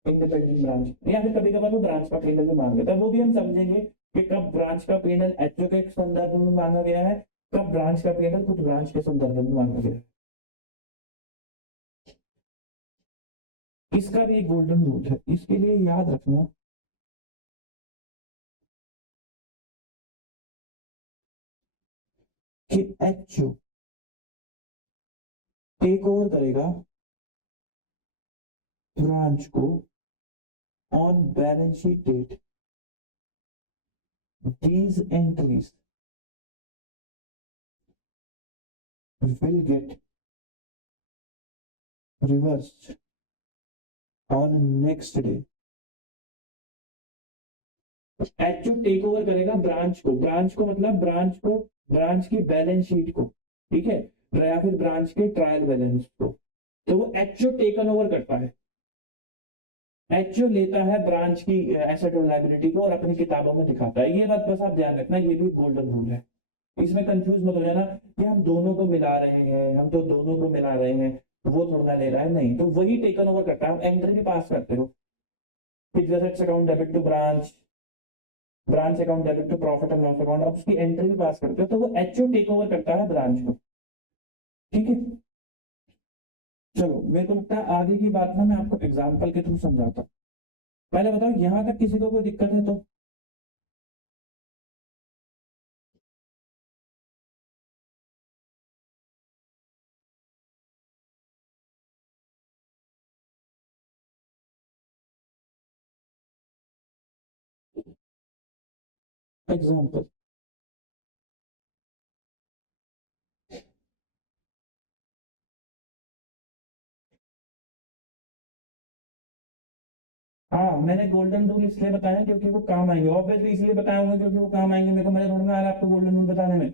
इंडिपेंडेंट ब्रांच, या फिर कभी कभार वो ब्रांच का P&L भी मांग लेता है। वो भी हम समझेंगे कि कब ब्रांच का P&L एचओ के संदर्भ में मांगा गया है, कब ब्रांच का P&L कुछ ब्रांच के संदर्भ में मांगा गया है। इसका भी एक गोल्डन रूल है, इसके लिए याद रखना कि एचओ टेक ओवर करेगा ब्रांच को on balance sheet date, these entries will get reversed on next day। HO take over करेगा ब्रांच को, ब्रांच को मतलब ब्रांच को, ब्रांच की बैलेंस शीट को, ठीक है, या फिर ब्रांच के ट्रायल बैलेंस को, तो वो एचओ टेकन ओवर करता है। एचओ लेता है ब्रांच की एसेट और लायबिलिटी को और अपनी किताबों में दिखाता है। ये बात बस आप ध्यान रखना, ये भी गोल्डन रूल है, इसमें कंफ्यूज मत हो जाना कि हम दोनों को मिला रहे हैं, हम तो दोनों को मिला रहे हैं, वो थोड़ा ले रहा है, नहीं, तो वही टेकन ओवर करता है। आप एंट्री भी पास करते हो, fixed assets account debit to branch, branch account debit to profit and loss account, आप उसकी एंट्री भी पास करते हो, तो वो एचओ टेक ओवर करता है ब्रांच को। ठीक है, चलो मेरे को लगता है आगे की बात ना मैं आपको एग्जांपल के थ्रू समझाता हूँ। पहले बताओ यहां तक किसी को कोई दिक्कत है तो? एग्जांपल, हाँ मैंने गोल्डन रूल इसलिए बताया क्योंकि वो काम आएंगे, ऑब्वियसली इसलिए बताया होंगे क्योंकि वो काम आएंगे, मेरे को मजा थोड़ा ना आ रहा है आपको गोल्डन रूल बताने में।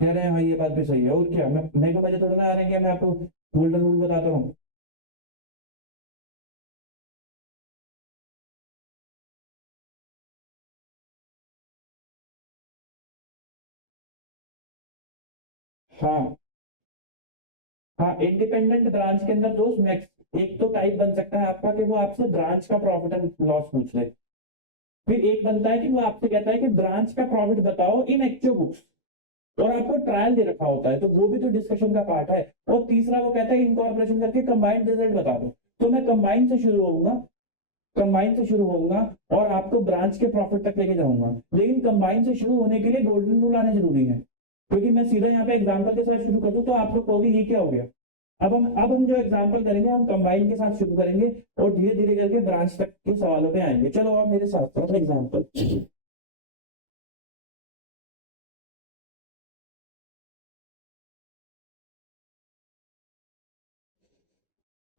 कह रहे हैं हाँ ये बात भी सही है, और क्या, मैं मेरे को मजा थोड़ा ना आ रहा है कि मैं आपको गोल्डन रूल बताता हूँ। हाँ हाँ, इंडिपेंडेंट ब्रांच के अंदर दोस्त मैक्स एक तो टाइप बन सकता है आपका कि वो आपसे ब्रांच का प्रॉफिट एंड लॉस पूछ ले, फिर एक बनता है कि वो आपसे कहता है कि ब्रांच का प्रॉफिट बताओ इन एक्चुअल बुक्स, और आपको ट्रायल दे रखा होता है, तो वो भी तो डिस्कशन का पार्ट है। और तीसरा वो कहता है इनकॉर्पोरेशन करके कंबाइंड रिजल्ट बता दो, तो मैं कंबाइन से शुरू होऊंगा, कंबाइन से शुरू होऊंगा और आपको ब्रांच के प्रॉफिट तक लेके जाऊंगा, लेकिन कंबाइन से शुरू होने के लिए गोल्डन रूल आने जरूरी है, क्योंकि मैं सीधा यहाँ पे एग्जाम्पल के साथ शुरू कर दूं तो आप लोग कहोगे ये क्या हो गया। अब हम जो एग्जाम्पल करेंगे हम कंबाइन के साथ शुरू करेंगे और धीरे धीरे करके ब्रांच तक के सवालों पे आएंगे। चलो आप मेरे साथ साथ example,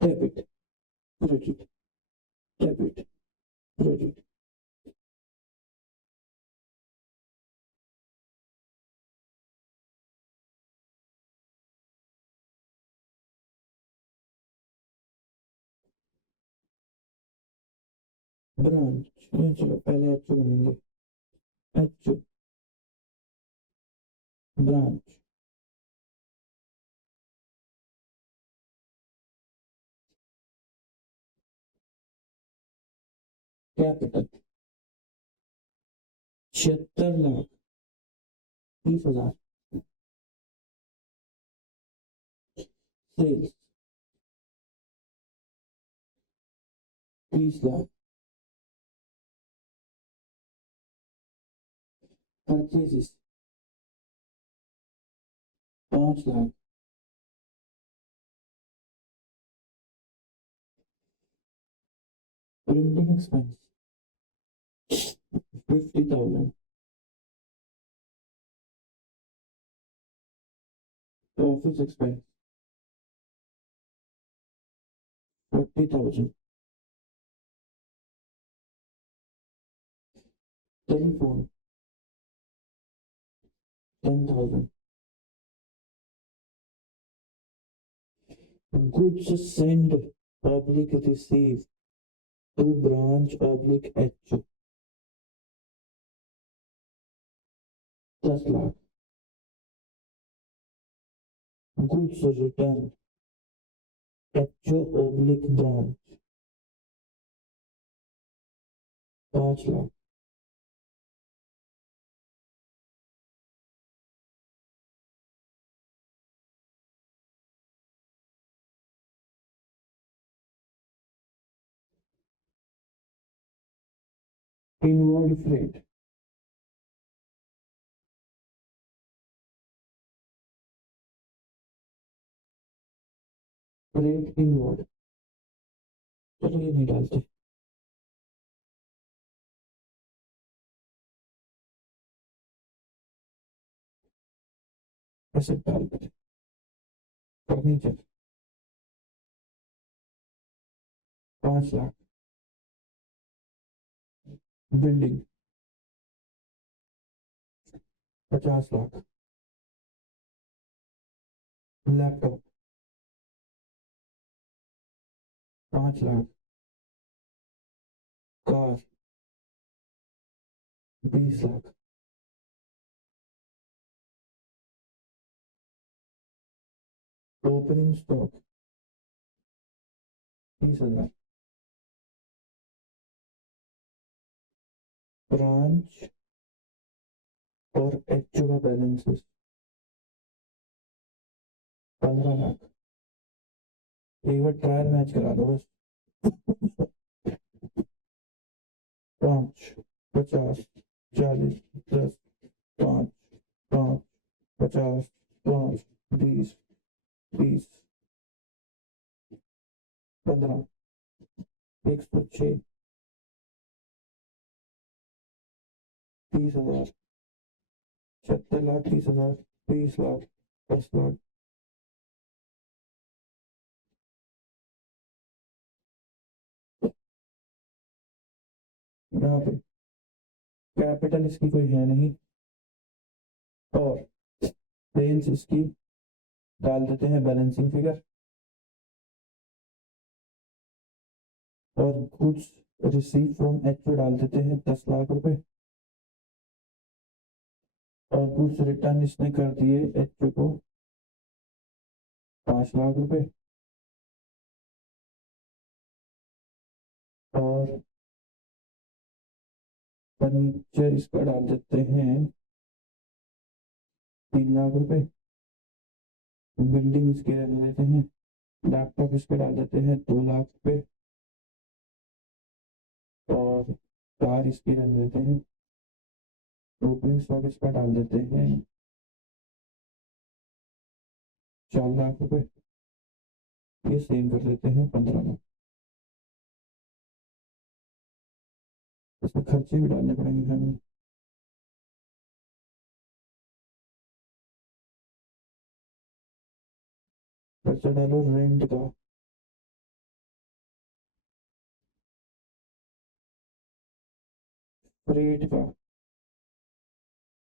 debit credit, debit credit, branch, चलो पहले एच बनेंगे, H branch, capital 76,30,30,000, sales 30,00,000, purchases 5,00,000, printing expense 50,000, office expense 40,000, telephone 10,000, goods send oblique receive to branch oblique H 10 lakh, goods return H oblique branch 5 lakh, inward freight freight inward, चलो ये नहीं डालते, ऐसे डाल देते furniture 5 lakh, building 50 lakh, laptop 5 lakh, car 20 lakh, opening stock 30,000, branch और HO का balance 15 lakh, एक बार ट्रायल मैच करा दो बस 5, 50, 40, 10, 5, 5, 50, 5, 20, 20, 15, 106, 30,000, 76 लाख, 30,000, 20 लाख, 10 लाख, यहाँ पे कैपिटल इसकी कोई है नहीं, और सेल्स इसकी डाल देते हैं बैलेंसिंग फिगर, और गुड्स रिसीव फ्रॉम एचओ डाल देते हैं 10 लाख रुपए, और गुड्स रिटर्न इसने कर दिए एचओ को 5 लाख रुपए, और फर्नीचर इसका डाल देते हैं 3 लाख रुपए, बिल्डिंग इसके रहने देते हैं, लैपटॉप इसके डाल देते हैं 2 लाख रुपए, और कार इसकी रहने देते हैं, ओपनिंग स्टॉक इसका डाल देते हैं 4 लाख रुपए, ये सेम कर देते हैं 15 लाख, इसमें खर्चे भी डालने पड़ेंगे हमें, खर्चा डालो रेंट का, फ्रेट का,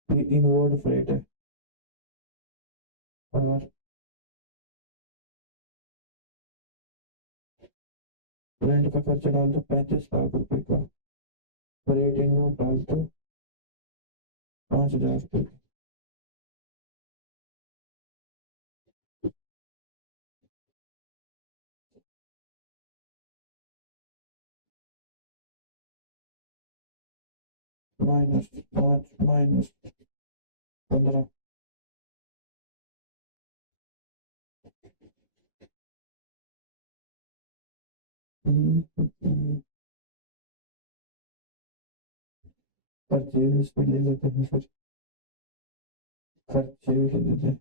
ये इनवर्ड फ्रेट है, और रेंट का खर्चा डाल दो 35 लाख रुपए का, फ्रेट इनवर्ड डाल दो 5,000 रुपए, -5 -15, परचेज पे ले लेते हैं, फिर खर्चे भी ले लेते हैं,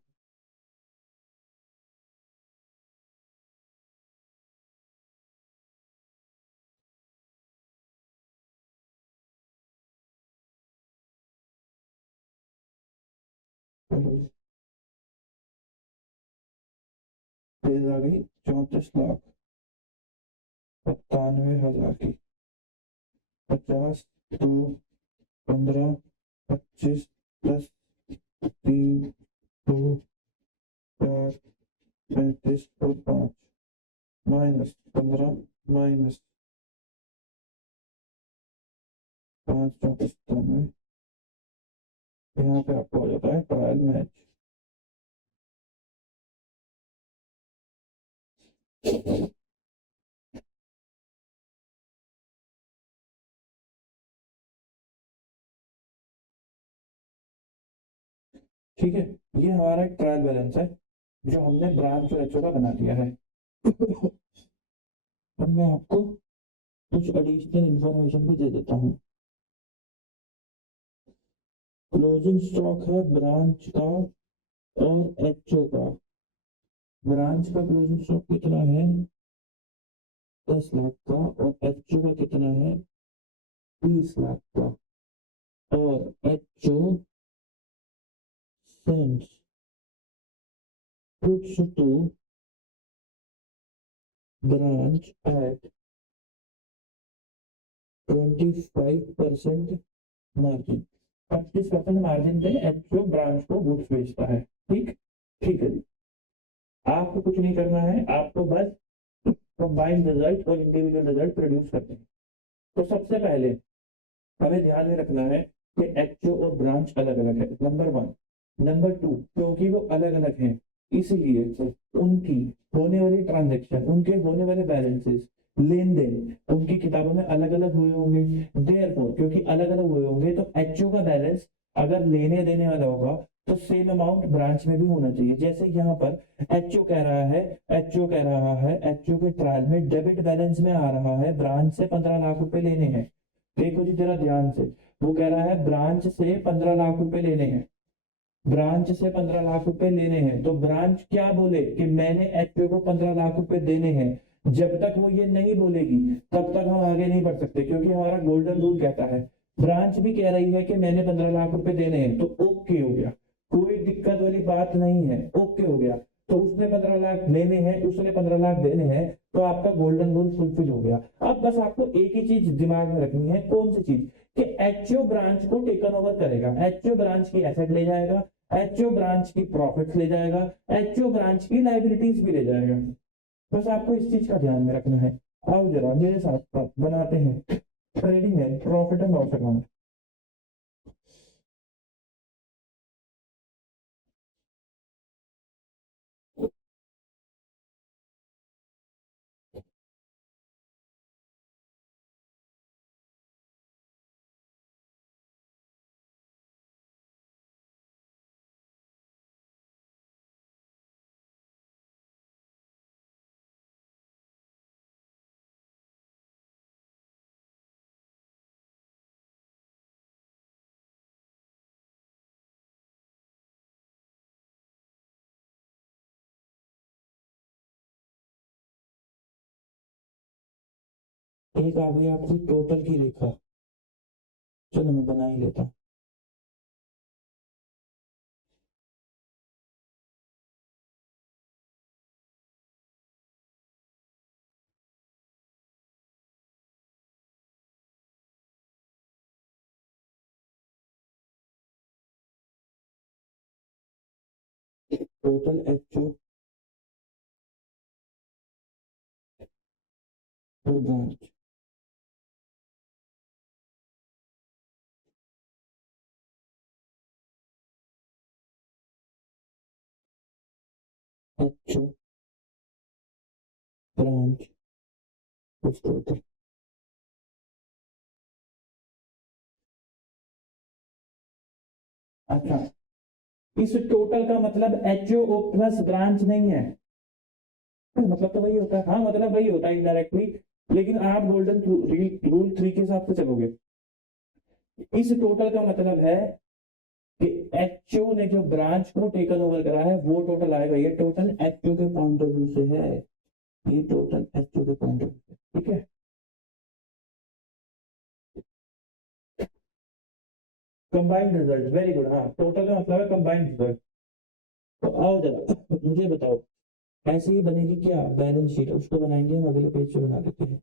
तेज आ गई 34,97,000 की। 50 2 15 25 10 3 2 4 35 और 5 -15 -5 34 97। यहाँ पे आपको हो जाता है ट्रायल मैच। ठीक है, ये हमारा एक ट्रायल बैलेंस है जो हमने ब्रांच और एचओ का बना दिया है। अब मैं आपको कुछ एडिशनल इंफॉर्मेशन भी दे देता हूँ। क्लोजिंग स्टॉक है ब्रांच का और एचओ का। ब्रांच का क्लोजिंग स्टॉक कितना है? 10 लाख का। और एचओ का कितना है? 30 लाख का। और HO sends puts to branch at 25% margin. 25% margin पे एचओ ब्रांच को गुड्स बेचता है। ठीक ठीक है जी। आपको कुछ नहीं करना है, आपको बस कंबाइंड रिजल्ट और इंडिविजुअल रिजल्ट प्रोड्यूस करते हैं। तो सबसे पहले हमें ध्यान में रखना है कि एचओ और ब्रांच अलग अलग है, नंबर 1। नंबर 2, क्योंकि वो अलग अलग हैं इसलिए उनकी होने वाली ट्रांजेक्शन, उनके होने वाले बैलेंसेस, लेन देन उनकी किताबों में अलग अलग हुए होंगे। देयरफॉर क्योंकि अलग अलग हुए होंगे तो एचओ का बैलेंस अगर लेने देने वाला होगा तो सेम अमाउंट ब्रांच में भी होना चाहिए। जैसे यहाँ पर एचओ कह रहा है, एचओ के ट्रायल में डेबिट बैलेंस में आ रहा है ब्रांच से 15 लाख रुपए लेने हैं। देखो जी जरा ध्यान से, वो कह रहा है ब्रांच से 15 लाख रुपए लेने हैं, ब्रांच से 15 लाख रुपए लेने हैं। तो ब्रांच क्या बोले कि मैंने एचओ को 15 लाख रुपए देने हैं, जब तक वो ये नहीं बोलेगी तब तक हम आगे नहीं बढ़ सकते, क्योंकि हमारा गोल्डन रूल कहता है। ब्रांच भी कह रही है कि मैंने 15 लाख रुपए देने हैं, तो ओके हो गया, कोई दिक्कत वाली बात नहीं है, ओके हो गया। तो उसने 15 लाख लेने हैं, उसने 15 लाख देने हैं, तो आपका गोल्डन रूल फुलफिल हो गया। अब बस आपको एक ही चीज दिमाग में रखनी है, कौन सी चीज? कि एचओ ब्रांच को टेकन ओवर करेगा, एचओ ब्रांच की एसेट ले जाएगा, एचओ ब्रांच की प्रॉफिट्स ले जाएगा, एचओ ब्रांच की लाइबिलिटीज भी ले जाएगा। बस आपको इस चीज का ध्यान में रखना है। आओ जरा मेरे साथ साथ बनाते हैं ट्रेडिंग है प्रॉफिट एंड लॉस अकाउंट। एक आ गई आपकी टोटल की रेखा, चलो मैं बना ही लेता हूँ। टोटल एचओ और ब्रांच, एचओ ब्रांच उस टोटल। अच्छा, इस टोटल का मतलब एचओ प्लस ब्रांच नहीं है, मतलब तो वही होता है। हाँ मतलब वही होता है इनडायरेक्टली, लेकिन आप गोल्डन रूल 3 के हिसाब से चलोगे। इस टोटल का मतलब है कि एचओ ने जो ब्रांच को टेकन ओवर करा है वो टोटल आएगा। ये टोटल एचओ के पॉइंट ऑफ व्यू से है, ये टोटल एचओ के पॉइंट ऑफ व्यू से, ठीक है। Combined result, very good. हाँ, टोटल का मतलब है कंबाइंड रिजल्ट। तो आओ जरा मुझे बताओ, ऐसे ही बनेगी क्या बैलेंस शीट? उसको बनाएंगे हम अगले पेज पे बना देते हैं।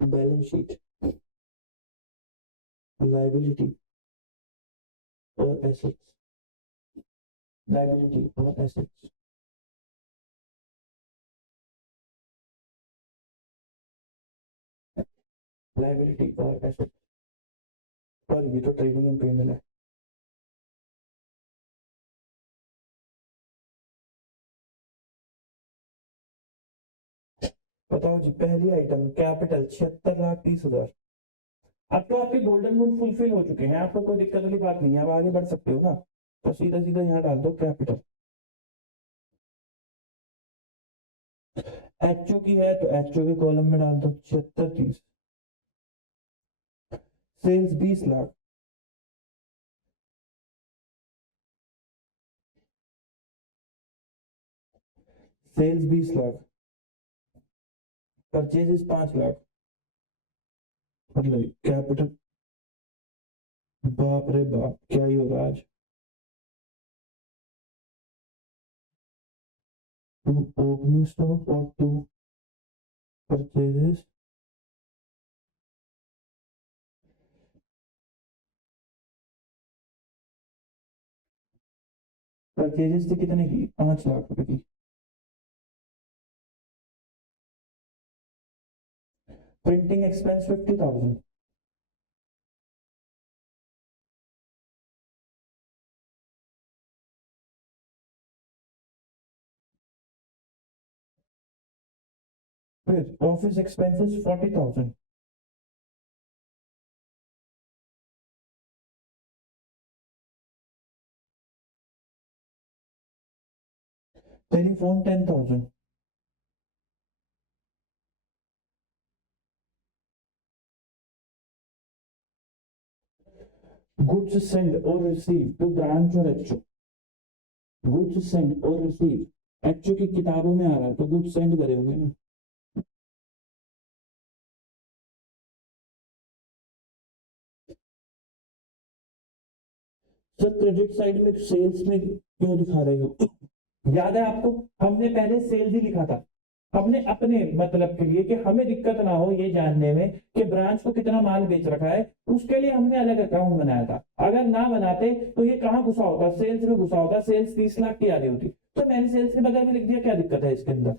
बैलेंस शीट, लाइबिलिटी और एसेट्स, लाइबिलिटी और एसेट्स, लाइबिलिटी और एसेट्स। और ये तो ट्रेडिंग एंड पेनल है। बताओ जी, पहली आइटम कैपिटल 76,30,000। अब तो आपके गोल्डन रूल फुलफिल हो चुके हैं, आपको कोई दिक्कत वाली बात नहीं है, अब आगे बढ़ सकते हो ना। तो सीधा सीधा यहाँ डाल दो कैपिटल। एचओ की है तो एचओ के कॉलम में डाल दो 76,30। Sales 20 lakh, sales 20 lakh, purchases 5 lakh. मतलब कैपिटल, बाप रे बाप क्या ही होगा आज। टू ओपनिंग स्टॉक और टू परचेजेस। परचेजेस थी कितने की? 5 लाख रुपए की। Printing expense 50,000। फिर office expenses 40,000। Telephone 10,000। Goods send और रिसीव टू ब्रांच और एचओ। गुड्स सेंड और रिसीव एचओ की किताबों में आ रहा है तो गुड्स सेंड करे होंगे ना। सर क्रेडिट साइड में सेल्स में क्यों दिखा रहे हो? याद है आपको, हमने पहले सेल्स ही लिखा था। हमने अपने मतलब के लिए कि हमें दिक्कत ना हो ये जानने में कि ब्रांच को कितना माल बेच रखा है, उसके लिए हमने अलग अकाउंट बनाया था। अगर ना बनाते तो ये कहाँ घुसा होता? सेल्स में घुसा होता। सेल्स 30 लाख की आ रही होती, तो मैंने सेल्स के बगल में लिख दिया। क्या दिक्कत है इसके अंदर?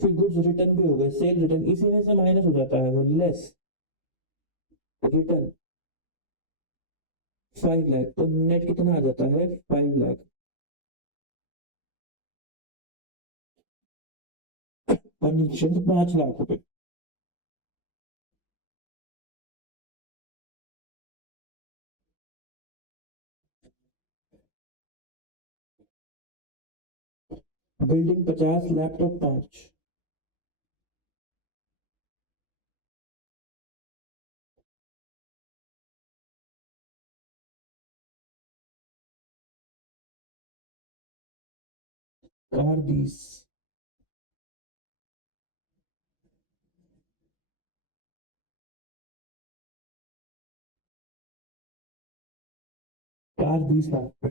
फिर गुड्स रिटर्न भी हो गए, सेल रिटर्न इसी में से माइनस हो जाता है वो लेस रिटर्न 5 लाख, तो नेट कितना आ जाता है? 5 लाख। और नीचे 5 लाख रुपए। Building 50, laptop 5। Car 20। Car 20 lakh.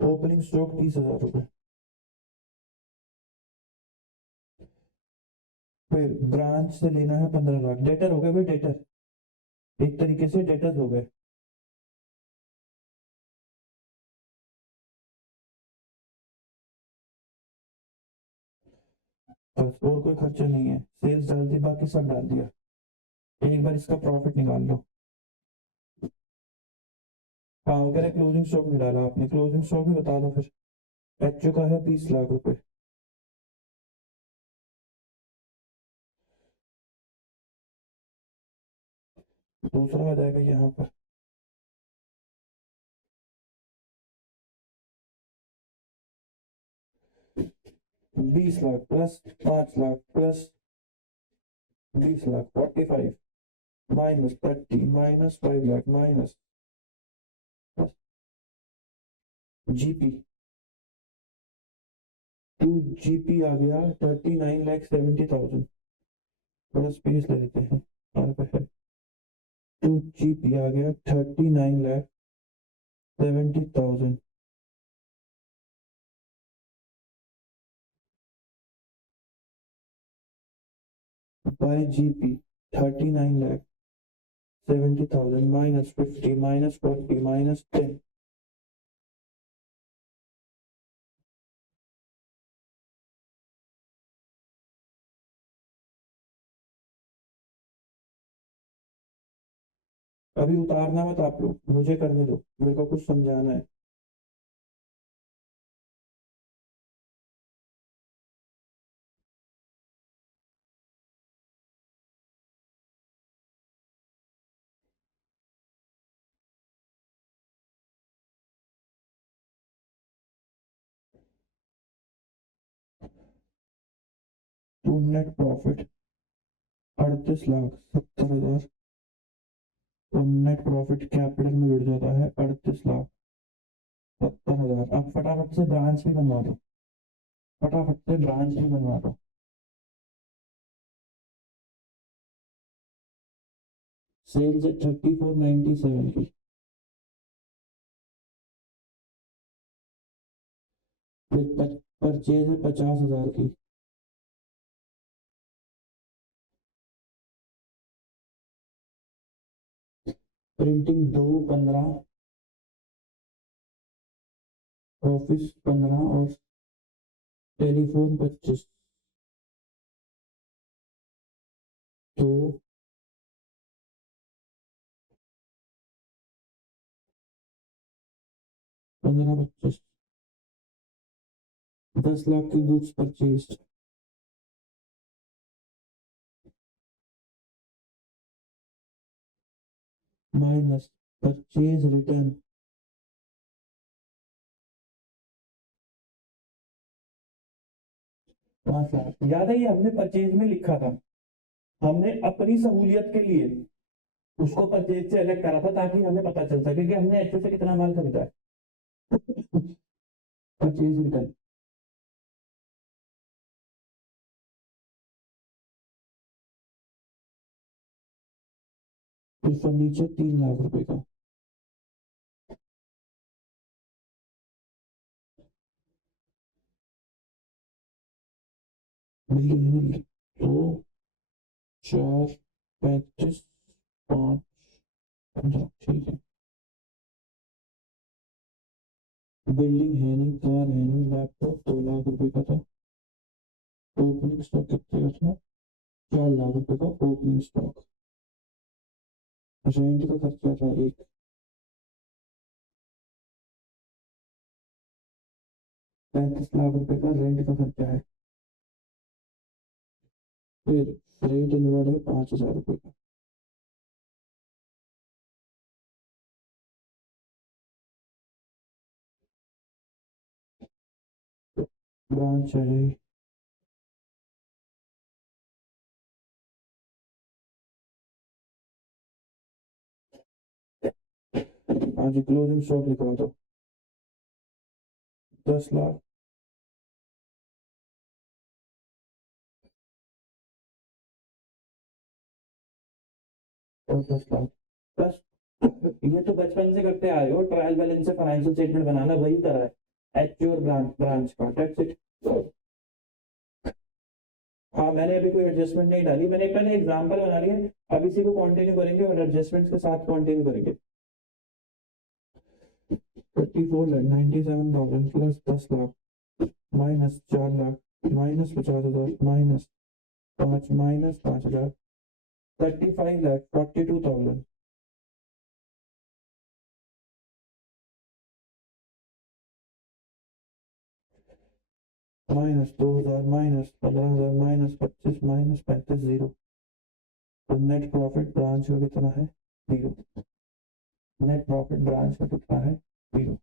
Opening stock 30,000 रुपए। फिर ब्रांच से लेना है 15 लाख। डेटर हो गए भाई, डेटर एक तरीके से डेटर हो गए। बस और कोई खर्चा नहीं है। सेल्स डाल दी, बाकी सब डाल दिया। एक बार इसका प्रॉफिट निकाल लो। हाँ, अगर क्लोजिंग स्टॉक नहीं डाला आपने, क्लोजिंग स्टॉक भी बता दो फिर। एचओ का है 20 लाख रुपए। दूसरा आ जाएगा यहाँ पर 20 lakh plus 5 lakh plus 20 lakh 45 minus 30 minus 5 lakh minus GP. 2 GP आ गया 39,70,000। थोड़ा स्पेस ले लेते हैं यहाँ पे है। 2 जीपी आ गया 39,70,000 bye GP 39,70,000 minus 50 minus 40 minus 10। अभी उतारना मत आप लोग, मुझे करने दो, मेरे को कुछ समझाना है। टू नेट प्रॉफिट 38,70,000 और नेट प्रॉफिट कैपिटल में जुड़ जाता है 38,70,000। अब फटाफट से ब्रांच भी बनवा दो, फटाफट से ब्रांच भी बनवा दो। सेल्स है 3497 की, फिर परचेज है 50,000 की, प्रिंटिंग 2 15, ऑफिस 15 और टेलीफोन 25। तो 15 25 10 लाख की goods purchase. Minus purchase return 5 lakh. याद है ये हमने परचेज में लिखा था, हमने अपनी सहूलियत के लिए उसको परचेज से अलग करा था ताकि हमें पता चल सके कि हमने एचओ से कितना माल खरीदा है। परचेज रिटर्न फिर फर्नीचर 3 लाख रुपए का, बिल्डिंग 2 4 35 5 15 ठीक है। बिल्डिंग है नहीं, कार है नहीं, लैपटॉप 2 लाख रुपए का था। ओपनिंग स्टॉक कितने का था? 4 लाख रुपए का ओपनिंग स्टॉक। रेंट का खर्चा था 35 लाख रुपए का रेंट का खर्चा है। फिर फ्रेट इनवर्ड है 5,000 रुपए का। ब्रांच है आज क्लोजिंग स्टॉक लिखवा दो 10 लाख और 10 लाख बस। ये तो बचपन से करते आए हो, ट्रायल बैलेंस से फाइनेंशियल स्टेटमेंट बनाना वही करा है एचओ और ब्रांच का, दैट्स इट। हाँ मैंने अभी कोई एडजस्टमेंट नहीं डाली, मैंने पहले एग्जांपल बना लिया, अब इसी को कंटिन्यू करेंगे और एडजस्टमेंट्स के साथ कंटिन्यू करेंगे। 34,97,000 plus 10 lakh minus 4 lakh minus 50,000 minus 5 minus 5,000 35,42,000। -2000 -15,000 -25 -35 0। तो नेट प्रॉफिट ब्रांच का कितना है? 0। नेट प्रॉफिट ब्रांच का कितना है? 0।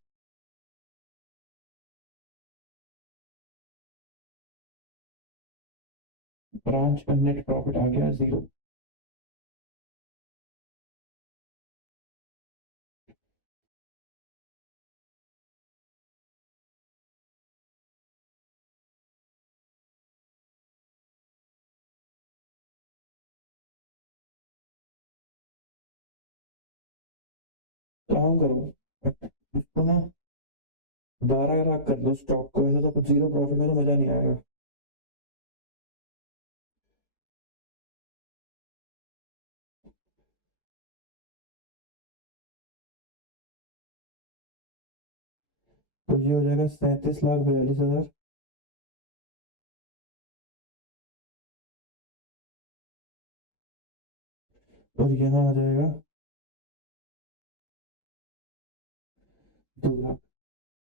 ब्रांच का नेट प्रॉफिट आ गया 0। काम करो इसको ना 12 लाख कर दो स्टॉक को, ऐसा तो 0 प्रॉफिट में तो मजा नहीं आएगा। तो ये हो जाएगा 37,42,000। और यहाँ आ जाएगा 2 लाख।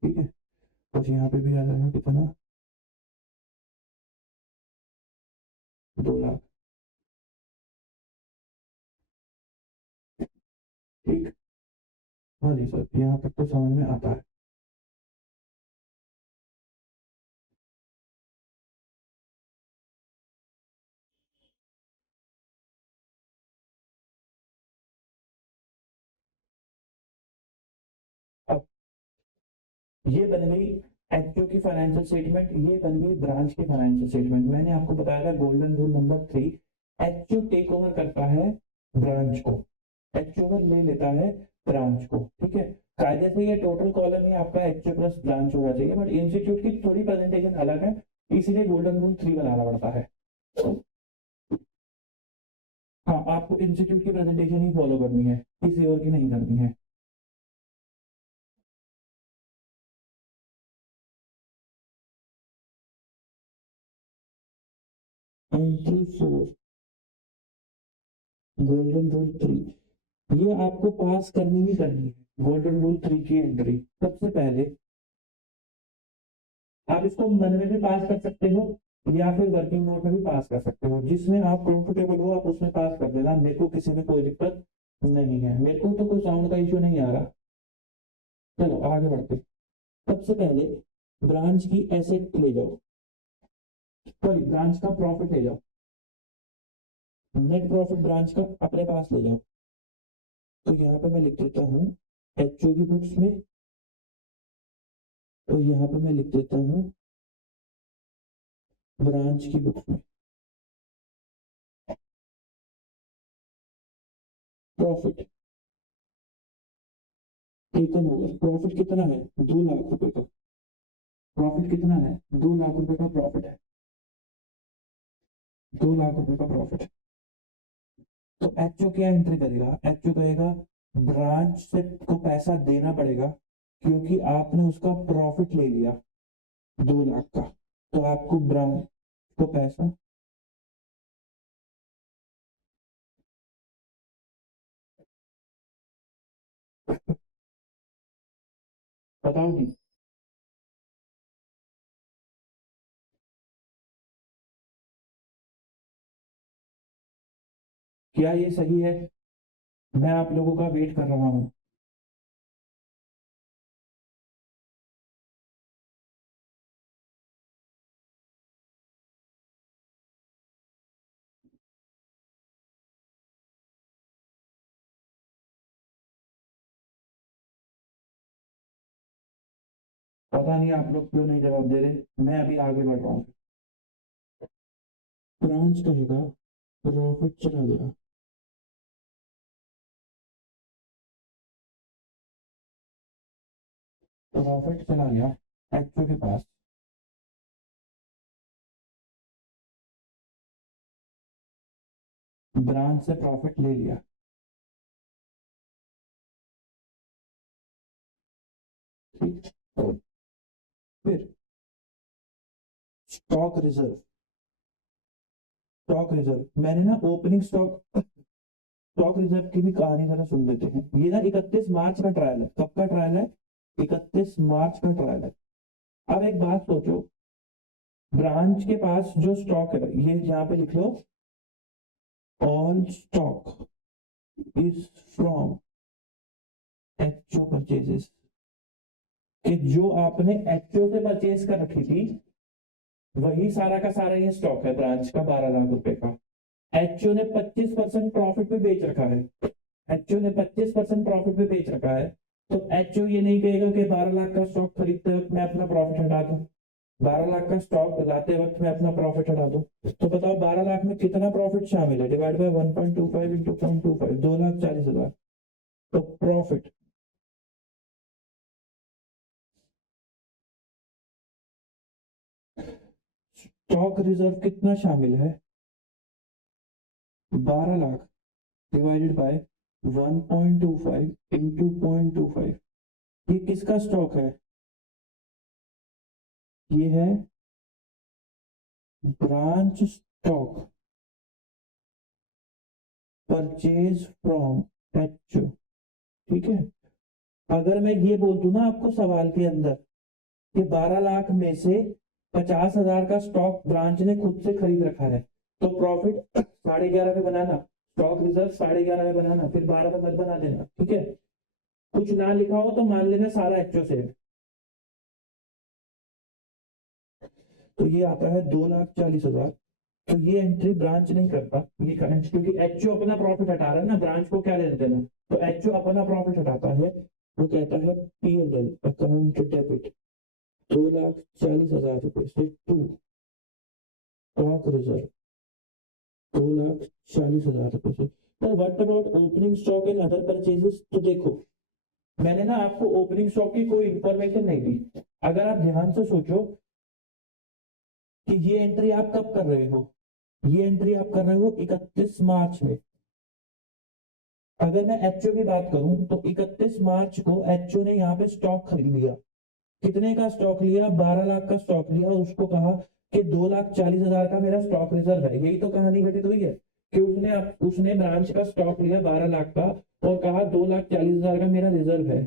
ठीक है। और यहाँ पे भी आ जाएगा कितना? 2 लाख। ठीक। हाँ जी सर, यहाँ तक तो समझ में आता है। अब ये बन गई एचओ की फाइनेंशियल स्टेटमेंट, ये बन गई ब्रांच की फाइनेंशियल स्टेटमेंट। मैंने आपको बताया था golden rule number 3, HO take over करता है ब्रांच को, एचओ ले लेता है ब्रांच को। ठीक है। कायदे से ये टोटल कॉलम ही आपका एचओ प्लस ब्रांच होना चाहिए, बट इंस्टीट्यूट की थोड़ी प्रेजेंटेशन अलग है, इसलिए गोल्डन रूल 3 बनाना पड़ता है। हाँ, आपको इंस्टीट्यूट की प्रेजेंटेशन ही फॉलो करनी है, किसी और की नहीं करनी है। एंट्री 4, गोल्डन रूल 3, ये आपको पास करनी ही करनी है। गोल्डन रूल 3 की एंट्री सबसे पहले आप इसको मन में भी पास कर सकते हो या फिर वर्किंग नोट में भी पास कर सकते हो, जिसमें आप कंफर्टेबल हो आप उसमें पास कर देना। मेरे को किसी में कोई दिक्कत नहीं है, मेरे को तो कोई साउंड का इश्यू नहीं आ रहा। चलो आगे बढ़ते। सबसे पहले ब्रांच की एसेट ले जाओ, सॉरी ब्रांच का प्रॉफिट ले जाओ, नेट प्रॉफिट ब्रांच का अपने पास ले जाओ। तो यहाँ पे मैं लिख देता हूँ एचओ की बुक्स में, तो यहाँ पे मैं लिख देता हूँ ब्रांच की बुक्स में। प्रॉफिट टेकन ओवर, प्रॉफिट कितना है? 2 लाख रुपए का प्रॉफिट। कितना है? 2 लाख रुपए का प्रॉफिट है। 2 लाख रुपए का प्रॉफिट। तो एचओ क्या एंट्री करेगा? एचओ कहेगा ब्रांच से को पैसा देना पड़ेगा क्योंकि आपने उसका प्रॉफिट ले लिया 2 लाख का, तो आपको ब्रांच को पैसा बताओ जी। क्या ये सही है? मैं आप लोगों का वेट कर रहा हूँ। पता नहीं आप लोग क्यों नहीं जवाब दे रहे, मैं अभी आगे बढ़ रहा हूँ। ब्रांच कहेगा प्रॉफिट चला गया, प्रॉफिट चला गया एचओ के पास। ब्रांच से प्रॉफिट ले लिया। ठीक। फिर स्टॉक रिजर्व, स्टॉक रिजर्व मैंने ना ओपनिंग स्टॉक, स्टॉक रिजर्व की भी कहानी जरा सुन लेते हैं। ये ना 31 मार्च का ट्रायल है। कब का ट्रायल है? 31 मार्च का ट्रायल है। अब एक बात सोचो, ब्रांच के पास जो स्टॉक है, ये यहाँ पे लिख लो, all stock is from HO purchases, कि जो आपने एचओ से परचेज कर रखी थी वही सारा का सारा ये स्टॉक है ब्रांच का 12 लाख रुपए का। एचओ ने 25% प्रॉफिट पे बेच रखा है, एचओ ने 25% प्रॉफिट पे बेच रखा है, तो एचओ ये नहीं कहेगा कि 12 लाख का स्टॉक खरीदते वक्त मैं अपना प्रॉफिट हटा दूं, 12 लाख का स्टॉक लाते वक्त मैं अपना प्रॉफिट हटा दूं। तो बताओ 12 लाख में कितना प्रॉफिट शामिल है, डिवाइड बाय 1.25 इंटू 0.25, 2,40,000। तो प्रॉफिट स्टॉक रिजर्व कितना शामिल है, 12 लाख डिवाइडेड बाय 1.25 इंटू 0.25। ये किसका स्टॉक है, ये है branch stock purchase from HO. ठीक है, अगर मैं ये बोल दूं ना आपको सवाल के अंदर कि 12 लाख में से 50,000 का स्टॉक ब्रांच ने खुद से खरीद रखा है, तो प्रॉफिट 11.5 पे बनाना, स्टॉक रिजर्व 11.5 पे बनाना, फिर 12 पे मत बना देना। ठीक है, कुछ ना लिखा हो तो मान लेना सारा एचओ से है। तो ये आता है 2,40,000। तो ये एंट्री ब्रांच नहीं करता, ये करंट, क्योंकि एचओ अपना प्रॉफिट हटा रहा है ना, ब्रांच को क्या लेना देना। तो एचओ अपना प्रॉफिट हटाता है, वो कहता है पीएनएल अकाउंट डेबिट 2,40,000 रुपए से टू स्टॉक रिजर्व 2,40,000 रुपए से। पर what about opening stock and other purchases. तो देखो मैंने ना आपको ओपनिंग स्टॉक की कोई इंफॉर्मेशन नहीं दी। अगर आप ध्यान से सोचो कि ये एंट्री आप कब कर रहे हो, ये एंट्री आप कर रहे हो 31 मार्च में। अगर मैं एचओ की बात करूं तो 31 मार्च को एचओ ने यहाँ पे स्टॉक खरीद लिया। कितने का स्टॉक लिया, 12 लाख का स्टॉक लिया, और उसको कहा कि 2,40,000 का मेरा स्टॉक रिजर्व है। यही तो कहानी घटित हुई है कि उसने ब्रांच का स्टॉक लिया 12 लाख का और कहा 2,40,000 का मेरा रिजर्व है।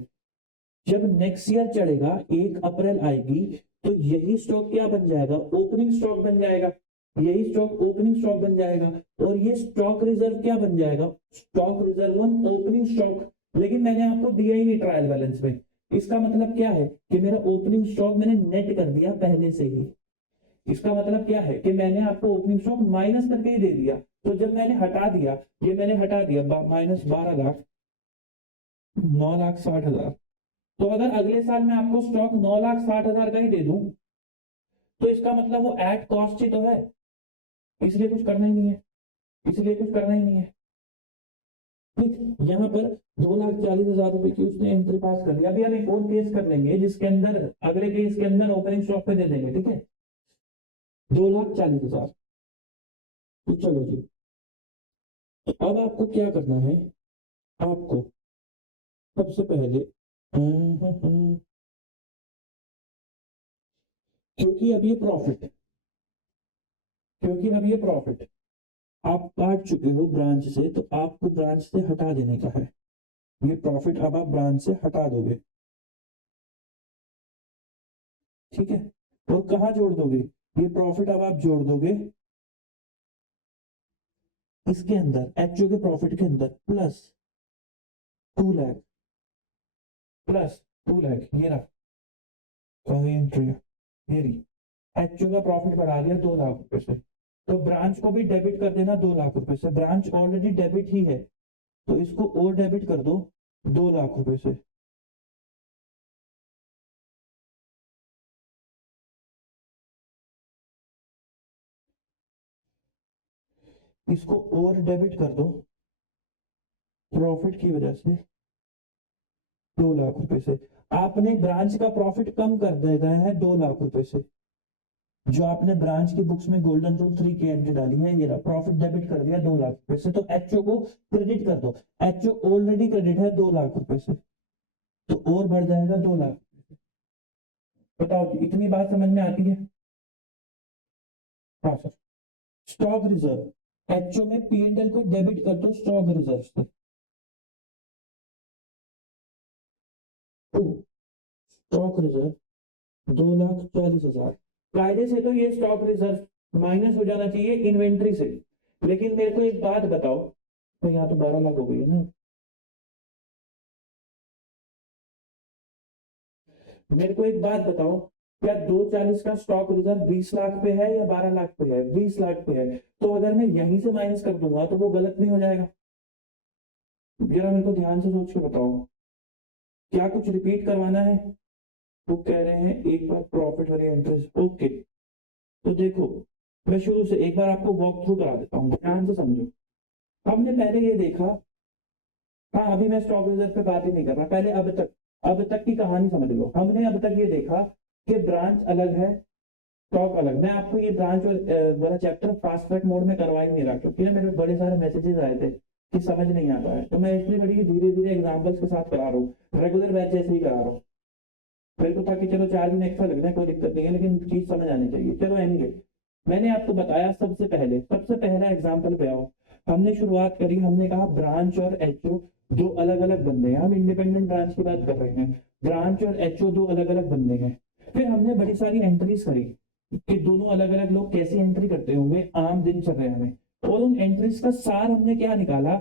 जब नेक्स्ट ईयर चढ़ेगा, 1 अप्रैल आएगी, तो यही स्टॉक क्या बन जाएगा, ओपनिंग स्टॉक बन जाएगा। यही स्टॉक ओपनिंग स्टॉक बन जाएगा, और ये स्टॉक रिजर्व क्या बन जाएगा, stock reserve on opening stock. लेकिन मैंने आपको दिया ही नहीं ट्रायल बैलेंस में। इसका मतलब क्या है कि मेरा ओपनिंग स्टॉक मैंने नेट कर दिया पहले से ही। इसका मतलब क्या है कि मैंने आपको ओपनिंग स्टॉक माइनस करके ही दे दिया। तो जब मैंने हटा दिया, ये मैंने हटा दिया माइनस 12 लाख, 9,60,000। तो अगर अगले साल मैं आपको स्टॉक 9,60,000 का ही दे दूं, तो इसका मतलब वो एट कॉस्ट ही तो है, इसलिए कुछ करना ही नहीं है, इसलिए कुछ करना ही नहीं है। ठीक, यहाँ पर 2,40,000 रुपए की उसने एंट्री पास कर दिया। अभी हम एक और केस कर लेंगे जिसके अंदर, अगले केस के अंदर ओपनिंग स्टॉक पे दे देंगे। ठीक है, 2,40,000। तो चलो जी, तो अब आपको क्या करना है, आपको सबसे पहले क्योंकि अब ये प्रॉफिट, क्योंकि अब ये प्रॉफिट आप काट चुके हो ब्रांच से, तो आपको ब्रांच से हटा देने का है। ये प्रॉफिट अब आप ब्रांच से हटा दोगे। ठीक है, और कहाँ जोड़ दोगे, ये प्रॉफिट अब आप जोड़ दोगे इसके अंदर, एचओ के प्रॉफिट के अंदर, प्लस 2 लाख, प्लस 2 लाख, ये रहा कहीं एंट्री है, ये रही। एचओ का प्रॉफिट बढ़ा दिया 2 लाख रुपए से, तो ब्रांच को भी डेबिट कर देना 2 लाख रुपए से। ब्रांच ऑलरेडी डेबिट ही है, तो इसको और डेबिट कर दो 2 लाख रुपए से। इसको और डेबिट कर दो प्रॉफिट की वजह से 2 लाख रुपए से। आपने ब्रांच का प्रॉफिट कम कर दिया है 2 लाख रुपए से। जो आपने ब्रांच की बुक्स में गोल्डन रूल 3 की एंट्री डाली है, ये प्रॉफिट डेबिट कर दिया 2 लाख रुपए से। तो एचओ को क्रेडिट कर दो, एचओ ऑलरेडी क्रेडिट है 2 लाख रुपए से, तो और बढ़ जाएगा 2 लाख। बताओ जी, इतनी बात समझ में आती है। हाँ सर, स्टॉक रिजर्व, एचओ में पीएनएल को डेबिट कर दो स्टॉक रिजर्व से। तो स्टॉक रिजर्व 2,40,000 कायदे से तो ये स्टॉक रिजर्व माइनस हो जाना चाहिए इन्वेंट्री से, लेकिन मेरे को एक बात बताओ, तो यहाँ तो 12 लाख हो गई है ना, मेरे को एक बात बताओ, क्या 240 का स्टॉक रिजर्व 20 लाख पे है या 12 लाख पे है? 20 लाख पे है, तो अगर मैं यहीं से माइनस कर दूंगा तो वो गलत नहीं हो जाएगा? जरा मेरे को ध्यान से सोच के बताओ, क्या कुछ रिपीट करवाना है? वो कह रहे हैं एक बार प्रॉफिट वाली एंट्रीज, ओके। तो देखो, मैं शुरू से एक बार आपको वॉक थ्रू करा देता हूँ, ध्यान से समझो। हमने पहले ये देखा, हाँ अभी मैं स्टॉक रिजर्व पे बात ही नहीं कर रहा, पहले अब तक की कहानी समझ लो। हमने अब तक ये देखा कि ब्रांच अलग है, स्टॉक अलग। मैं आपको ये ब्रांच वाला चैप्टर फास्ट ट्रैक मोड में करवा ही नहीं रहा, क्योंकि ना मेरे बड़े सारे मैसेजेस आए थे कि समझ नहीं आता है, तो मैं इसलिए बड़ी धीरे धीरे एग्जाम्पल्स के साथ करा रहा हूँ, रेगुलर बैच जैसे ही करा रहा हूँ। मेरे को था कि चलो 4 दिन एक्स्ट्रा लग जाए, कोई दिक्कत नहीं है, लेकिन चीज समझ आनी चाहिए। चलो एनीवे, मैंने आपको बताया सबसे पहला एग्जाम्पल पे आओ। हमने शुरुआत करी, हमने कहा ब्रांच और एचओ दो अलग अलग बंदे हैं, हम इंडिपेंडेंट ब्रांच की बात कर रहे हैं, ब्रांच और एचओ दो अलग अलग बंदे हैं। फिर हमने बड़ी सारी एंट्रीज करी कि दोनों अलग अलग लोग कैसे एंट्री करते होंगे आम दिनचर्या में, और उन एंट्रीज का सार हमने क्या निकाला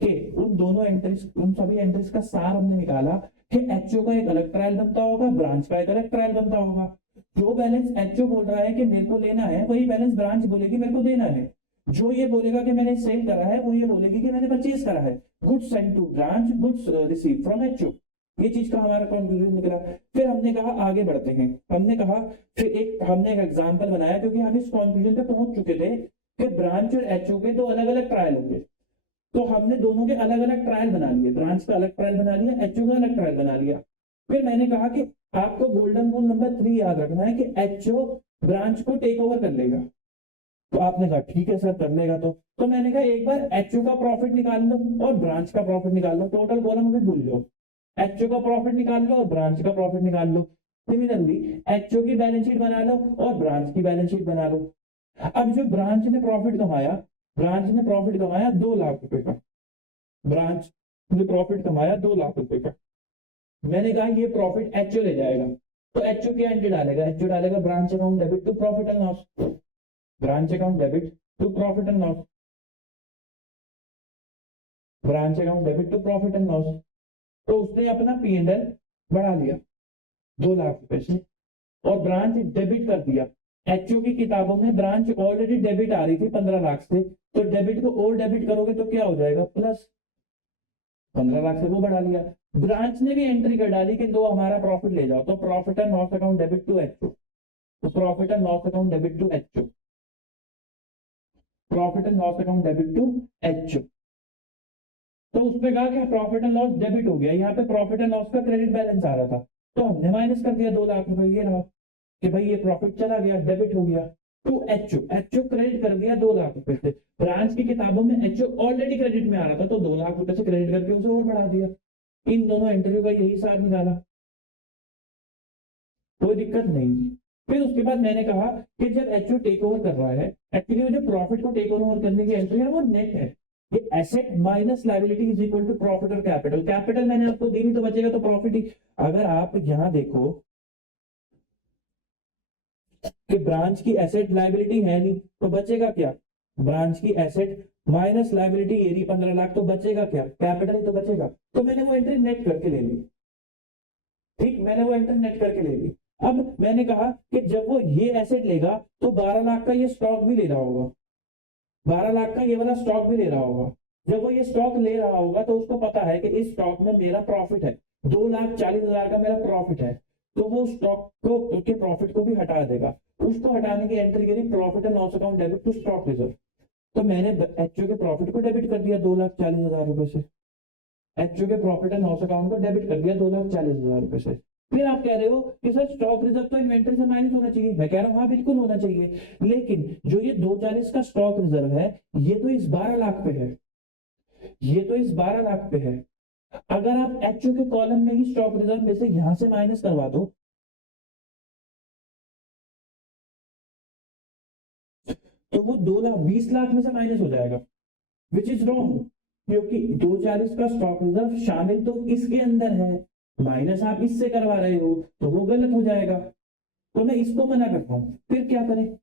कि उन सभी एंट्रीज का सार हमने निकाला कि एचओ का एक अलग ट्रायल बनता होगा, ब्रांच का एक अलग ट्रायल बनता होगा। जो बैलेंस एचओ बोल रहा है कि मेरे को लेना है, वही बैलेंस ब्रांच बोलेगी मेरे को देना है। जो ये बोलेगा कि मैंने सेल करा है, वो ये बोलेगी कि मैंने परचेज करा है। Goods send to branch, goods receive from HO. ये चीज का हमारा कंक्लूजन निकला। फिर हमने कहा आगे बढ़ते हैं, हमने एक एग्जांपल बनाया, क्योंकि हम इस कंक्लूजन पे पहुंच चुके थे कि ब्रांच और एचओ के दो अलग अलग ट्रायल होंगे। तो हमने दोनों के अलग अलग ट्रायल बना लिए, ब्रांच का अलग ट्रायल बना लिया, एचओ का अलग ट्रायल बना लिया। फिर मैंने कहा कि आपको गोल्डन रूल नंबर 3 याद रखना है कि एचओ ब्रांच को टेक ओवर कर लेगा। तो आपने कहा ठीक है सर, कर लेगा। तो मैंने कहा एक बार एचओ का प्रॉफिट निकाल लो और ब्रांच का प्रॉफिट निकाल लो, टोटल कॉलम में भूल लो, एचओ का प्रॉफिट निकाल लो और ब्रांच का प्रॉफिट निकाल लो। सिमिलरली एचओ की बैलेंस शीट बना लो और ब्रांच की बैलेंस शीट बना लो। अब जो ब्रांच ने प्रॉफिट कमाया 2 लाख रुपए का, ब्रांच ने प्रॉफिट कमाया 2 लाख रुपए का। मैंने कहा ये प्रॉफिट एचओ ले जाएगा, तो एचओ क्या एंट्री डालेगा? एचओ डालेगा branch account debit to profit and loss, branch account debit to profit and loss, branch account debit to profit and loss. तो उसने अपना P&L बढ़ा लिया 2 लाख रुपए से, और ब्रांच डेबिट कर दिया। एचओ की किताबों में ब्रांच ऑलरेडी डेबिट आ रही थी 15 लाख से, तो डेबिट को और डेबिट करोगे तो क्या हो जाएगा? प्लस। 15 लाख से वो बढ़ा लिया। ब्रांच ने भी एंट्री कर डाली कि दो हमारा प्रॉफिट ले जाओ, तो profit and loss account debit to HO, तो profit and loss account debit to HO, profit and loss account debit to HO. तो उसने कहा कि प्रॉफिट एंड लॉस डेबिट हो गया, यहाँ पे प्रॉफिट एंड लॉस का क्रेडिट बैलेंस आ रहा था, तो हमने माइनस कर दिया 2 लाख रुपए। ये रहा कि भाई ये प्रॉफिट चला गया, डेबिट हो गया टू एचओ, एचओ क्रेडिट कर दिया 2 लाख रुपए से। ब्रांच की किताबों में एचओ ऑलरेडी क्रेडिट में आ रहा था, तो 2 लाख रुपए से क्रेडिट करके उसे और बढ़ा दिया। इन दोनों एंट्रियों का यही सार निकाला, कोई दिक्कत नहीं। फिर उसके बाद मैंने कहा कि जब एचओ टेक ओवर कर रहा है, एक्चुअली वो जो प्रॉफिट को टेक ओवर करने की एंट्री है वो नेट है। ये asset minus liability is equal to profit और कैपिटल। कैपिटल मैंने आपको दी नहीं तो बचेगा तो प्रॉफिट ही। अगर आप यहां देखो कि ब्रांच की एसेट लायबिलिटी है नहीं, तो बचेगा क्या? ब्रांच की एसेट माइनस लायबिलिटी ये रही 15 लाख, तो बचेगा क्या? कैपिटल ही तो बचेगा। तो मैंने वो एंट्री नेट करके ले ली, ठीक, मैंने वो एंट्री नेट करके ले ली। अब मैंने कहा कि जब वो ये एसेट लेगा तो 12 लाख का ये स्टॉक भी ले रहा होगा, 12 लाख का ये वाला स्टॉक भी ले रहा होगा। जब वो ये स्टॉक ले रहा होगा तो उसको पता है कि इस स्टॉक में मेरा प्रॉफिट है, 2,40,000 का मेरा प्रॉफिट है, तो वो स्टॉक को के प्रॉफिट को भी हटा देगा। उसको हटाने की एंट्री करी profit and loss account debit to stock reserve. तो मैंने एचओ के प्रॉफिट को डेबिट कर दिया 2,40,000 रुपए से, एचओ के प्रॉफिट एंड लॉस अकाउंट को डेबिट कर दिया 2,40,000 रुपए से। फिर आप कह रहे हो कि सर स्टॉक रिजर्व तो इन्वेंटरी से माइनस होना चाहिए। मैं कह रहा हूँ हाँ बिल्कुल होना चाहिए, लेकिन जो ये 240 का स्टॉक रिजर्व है ये तो इस 12 लाख पे है, ये तो इस 12 लाख पे है। अगर आप एचओ के कॉलम में ही स्टॉक रिजर्व में से यहां से माइनस करवा दो तो वो 20 लाख में से माइनस हो जाएगा, विच इज रॉन्ग, क्योंकि 240 का स्टॉक रिजर्व शामिल तो इसके अंदर है, माइनस आप इससे करवा रहे हो तो वो गलत हो जाएगा। तो मैं इसको मना करता हूं, फिर क्या करें?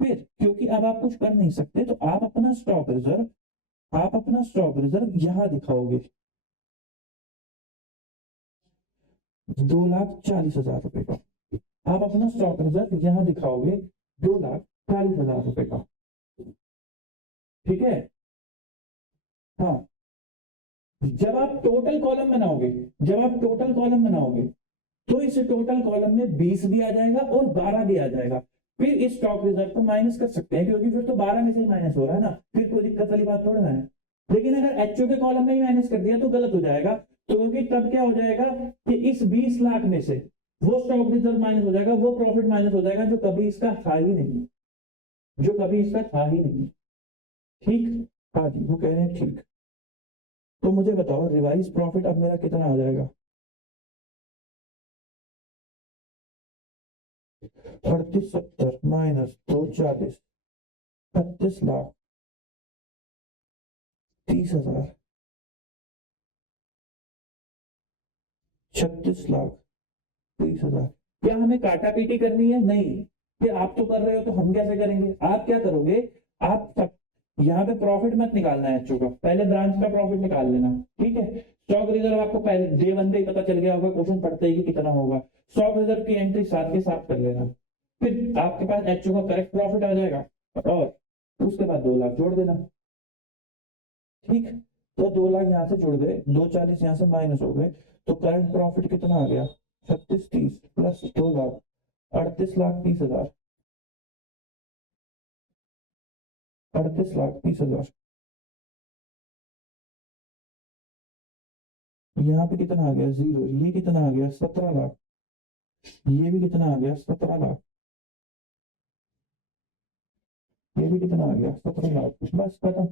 फिर क्योंकि अब आप कुछ कर नहीं सकते, तो आप अपना स्टॉक रिजर्व यहां दिखाओगे 2,40,000 रुपए का। आप अपना स्टॉक रिजर्व यहां दिखाओगे 2,40,000 रुपए का। ठीक है। हाँ, जब आप टोटल कॉलम बनाओगे तो इस टोटल कॉलम में 20 भी आ जाएगा और 12 भी आ जाएगा। फिर इस स्टॉक रिजर्व को माइनस कर सकते हैं, क्योंकि फिर तो 12 में से माइनस हो रहा है ना, फिर कोई दिक्कत वाली बात थोड़ा ना है। लेकिन अगर एचओ के कॉलम में ही माइनस कर दिया तो गलत हो जाएगा। तो क्योंकि तब क्या हो जाएगा कि इस 20 लाख में से वो स्टॉक रिजर्व माइनस हो जाएगा, वो प्रॉफिट माइनस हो जाएगा जो कभी इसका था ही नहीं, ठीक। हाँ जी, वो कह रहे हैं ठीक। तो मुझे बताओ रिवाइज प्रॉफिट अब मेरा कितना आ जाएगा? 3870 माइनस 240, 36,30,000, 36,30,000। क्या हमें काटा पीटी करनी है? नहीं। कि आप तो कर रहे हो तो हम कैसे करेंगे? आप क्या करोगे, आप यहाँ पे प्रॉफिट मत निकालना है एचओ का, पहले ब्रांच का प्रॉफिट निकाल लेना। ठीक है। स्टॉक रिजर्व आपको पहले डे वन पे ही पता चल गया होगा, क्वेश्चन पढ़ते ही कि कितना होगा। स्टॉक रिजर्व की एंट्री साथ के साथ कर लेना, फिर आपके पास एचओ का करेक्ट प्रॉफिट आ जाएगा, और उसके बाद 2 लाख जोड़ देना। ठीक। तो 2 लाख यहाँ से जुड़ गए, 240 यहाँ से माइनस हो गए, तो करंट प्रॉफिट कितना आ गया? 3630 प्लस 2 लाख, 38,30,000, 38,30,000। यहाँ पे कितना आ गया? 0। ये कितना आ गया? 17 लाख। ये भी कितना आ गया? 17 लाख। ये भी कितना आ गया? 17 लाख। बस खत्म।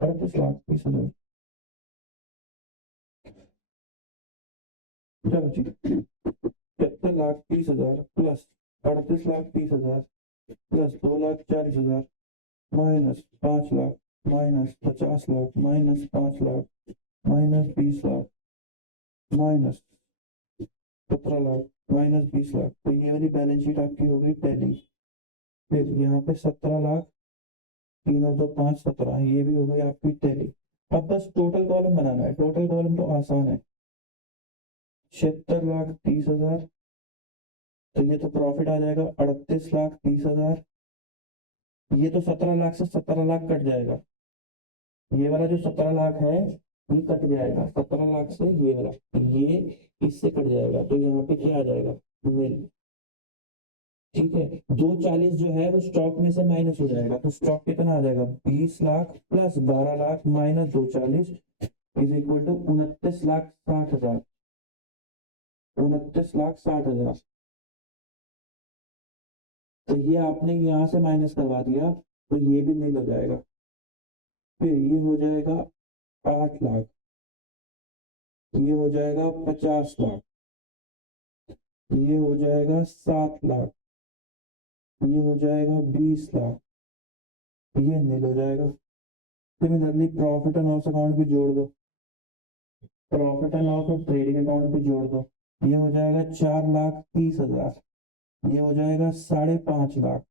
अड़तीस लाख तीस हजार चलो जी, 73,30,000 plus 38,30,000 plus 2,40,000 minus 5 lakh minus 50 lakh minus 5 lakh minus 20 lakh minus 17 lakh minus 20 lakh. तो ये वाली बैलेंस शीट आपकी हो गई टैली। फिर यहाँ पे 17 लाख, 3 और 2 5, 17, ये भी हो गई आपकी टैली। अब बस टोटल कॉलम बनाना है। टोटल कॉलम तो आसान है, 76,30,000। तो ये तो प्रॉफिट आ जाएगा 38,30,000। ये तो 17 लाख से 17 लाख कट जाएगा, ये वाला जो 17 लाख है ये कट जाएगा, 17 लाख से ये वाला, ये इससे कट जाएगा, तो यहाँ पे क्या आ जाएगा? नील। ठीक है। 240 जो है वो स्टॉक में से माइनस हो जाएगा, तो स्टॉक कितना आ जाएगा? 20 lakh plus 12 lakh minus 240 is equal to 29,60,000। 29,60,000। तो ये आपने यहाँ से माइनस करवा दिया, तो ये भी नील हो जाएगा। फिर ये हो जाएगा 8 लाख, ये हो जाएगा 50 लाख, ये हो जाएगा 7 लाख, ये हो जाएगा 20 लाख, ये नील हो जाएगा। Similarly profit and loss account भी जोड़ दो, प्रॉफिट एंड लॉस और ट्रेडिंग अकाउंट भी जोड़ दो। ये हो जाएगा 4,30,000, ये हो जाएगा 5.5 लाख।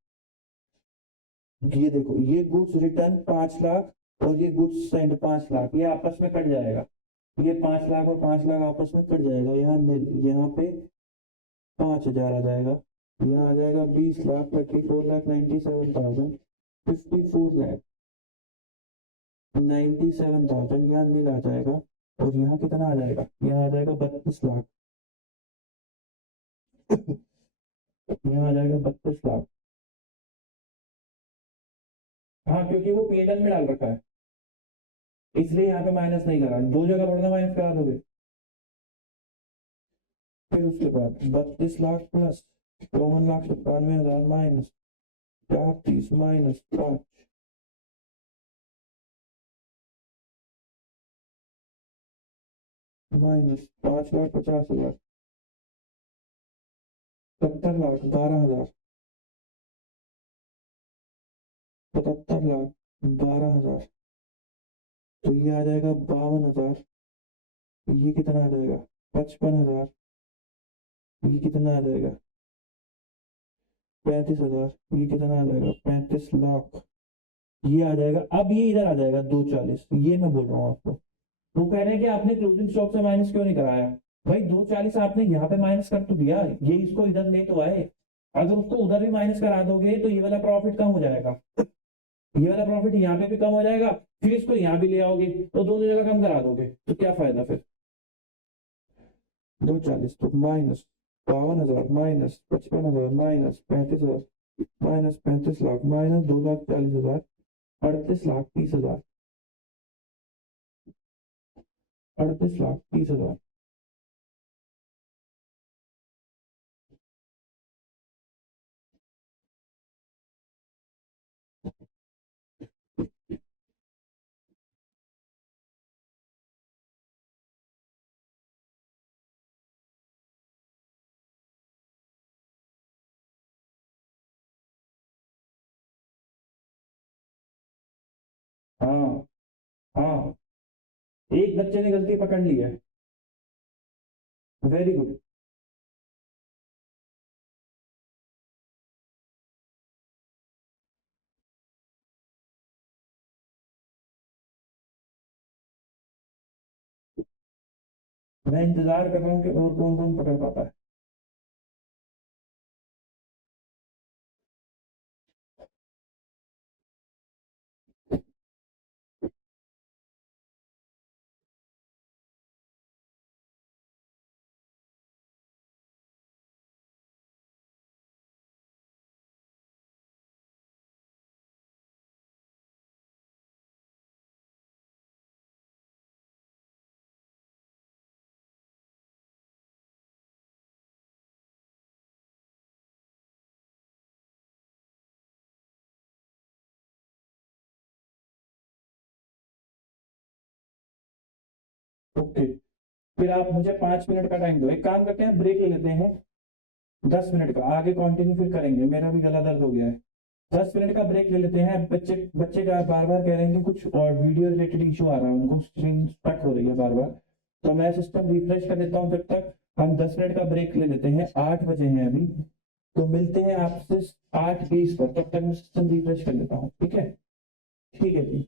ये देखो, ये गुड्स रिटर्न 5 लाख और ये गुड्स सेंड 5 लाख, ये आपस में कट जाएगा। ये 5 लाख और 5 लाख आपस में कट जाएगा, यहाँ नील, यहाँ पे 5,000 आ जाएगा, यहाँ आ जाएगा 20 लाख, 34,97,000, 54,97,000, यहाँ नील आ जाएगा। और यहाँ कितना आ जाएगा? यहाँ आ जाएगा 32 लाख। यहाँ आ जाएगा 32 लाख। हाँ, क्योंकि वो पीएनएल में डाल रखा है, इसलिए यहाँ पे माइनस नहीं करा, दो जगह थोड़ा माइनस करा दोगे। फिर उसके बाद 32 lakh plus 52,97,000 minus 430 minus 5 minus 5,50,000, 70,00,000, 12,000, 77,00,000, 12,000, तो ये आ जाएगा 52,000, ये कितना आ जाएगा 55,000, ये कितना आ जाएगा 35,000, ये कितना आ जाएगा 35,00,000, ये आ जाएगा। अब ये इधर आ जाएगा 240, ये मैं बोल रहा हूँ आपको। वो कह रहे हैं कि आपने क्लोजिंग स्टॉक से माइनस क्यों नहीं कराया? भाई 240 आपने यहाँ पे माइनस कर तो दिया, ये इसको इधर ले तो आए। अगर उसको उधर भी माइनस करा दोगे तो ये वाला प्रॉफिट कम हो जाएगा, ये वाला प्रॉफिट यहाँ पे भी कम हो जाएगा, फिर इसको यहाँ भी ले आओगे तो दोनों जगह कम करा दोगे, तो क्या फायदा फिर? 240 तो minus 52,000, minus 55,000, minus 35,000, minus 35,00,000, minus 2,40,000, 38,30,000, 38,30,000। हाँ हाँ, एक बच्चे ने गलती पकड़ ली है, वेरी गुड। मैं इंतजार कर रहा हूँ कि और कौन कौन पकड़ पाता है। ओके, फिर आप मुझे 5 मिनट का टाइम दो, एक काम करते हैं ब्रेक ले लेते हैं 10 मिनट का, आगे कंटिन्यू फिर करेंगे, मेरा भी गला दर्द हो गया है। 10 मिनट का ब्रेक ले लेते हैं। बच्चे बच्चे का बार बार कह रहे हैं कि कुछ और वीडियो रिलेटेड इशू आ रहा है, उनको स्क्रीन स्टक हो रही है बार बार, तो मैं सिस्टम रिफ्रेश कर देता हूँ। जब तक हम 10 मिनट का ब्रेक ले लेते हैं, 8 बजे हैं अभी, तो मिलते हैं आपसे 8:20 पर, तब तक मैं सिस्टम रिफ्रेश कर लेता हूँ। ठीक है, ठीक है जी।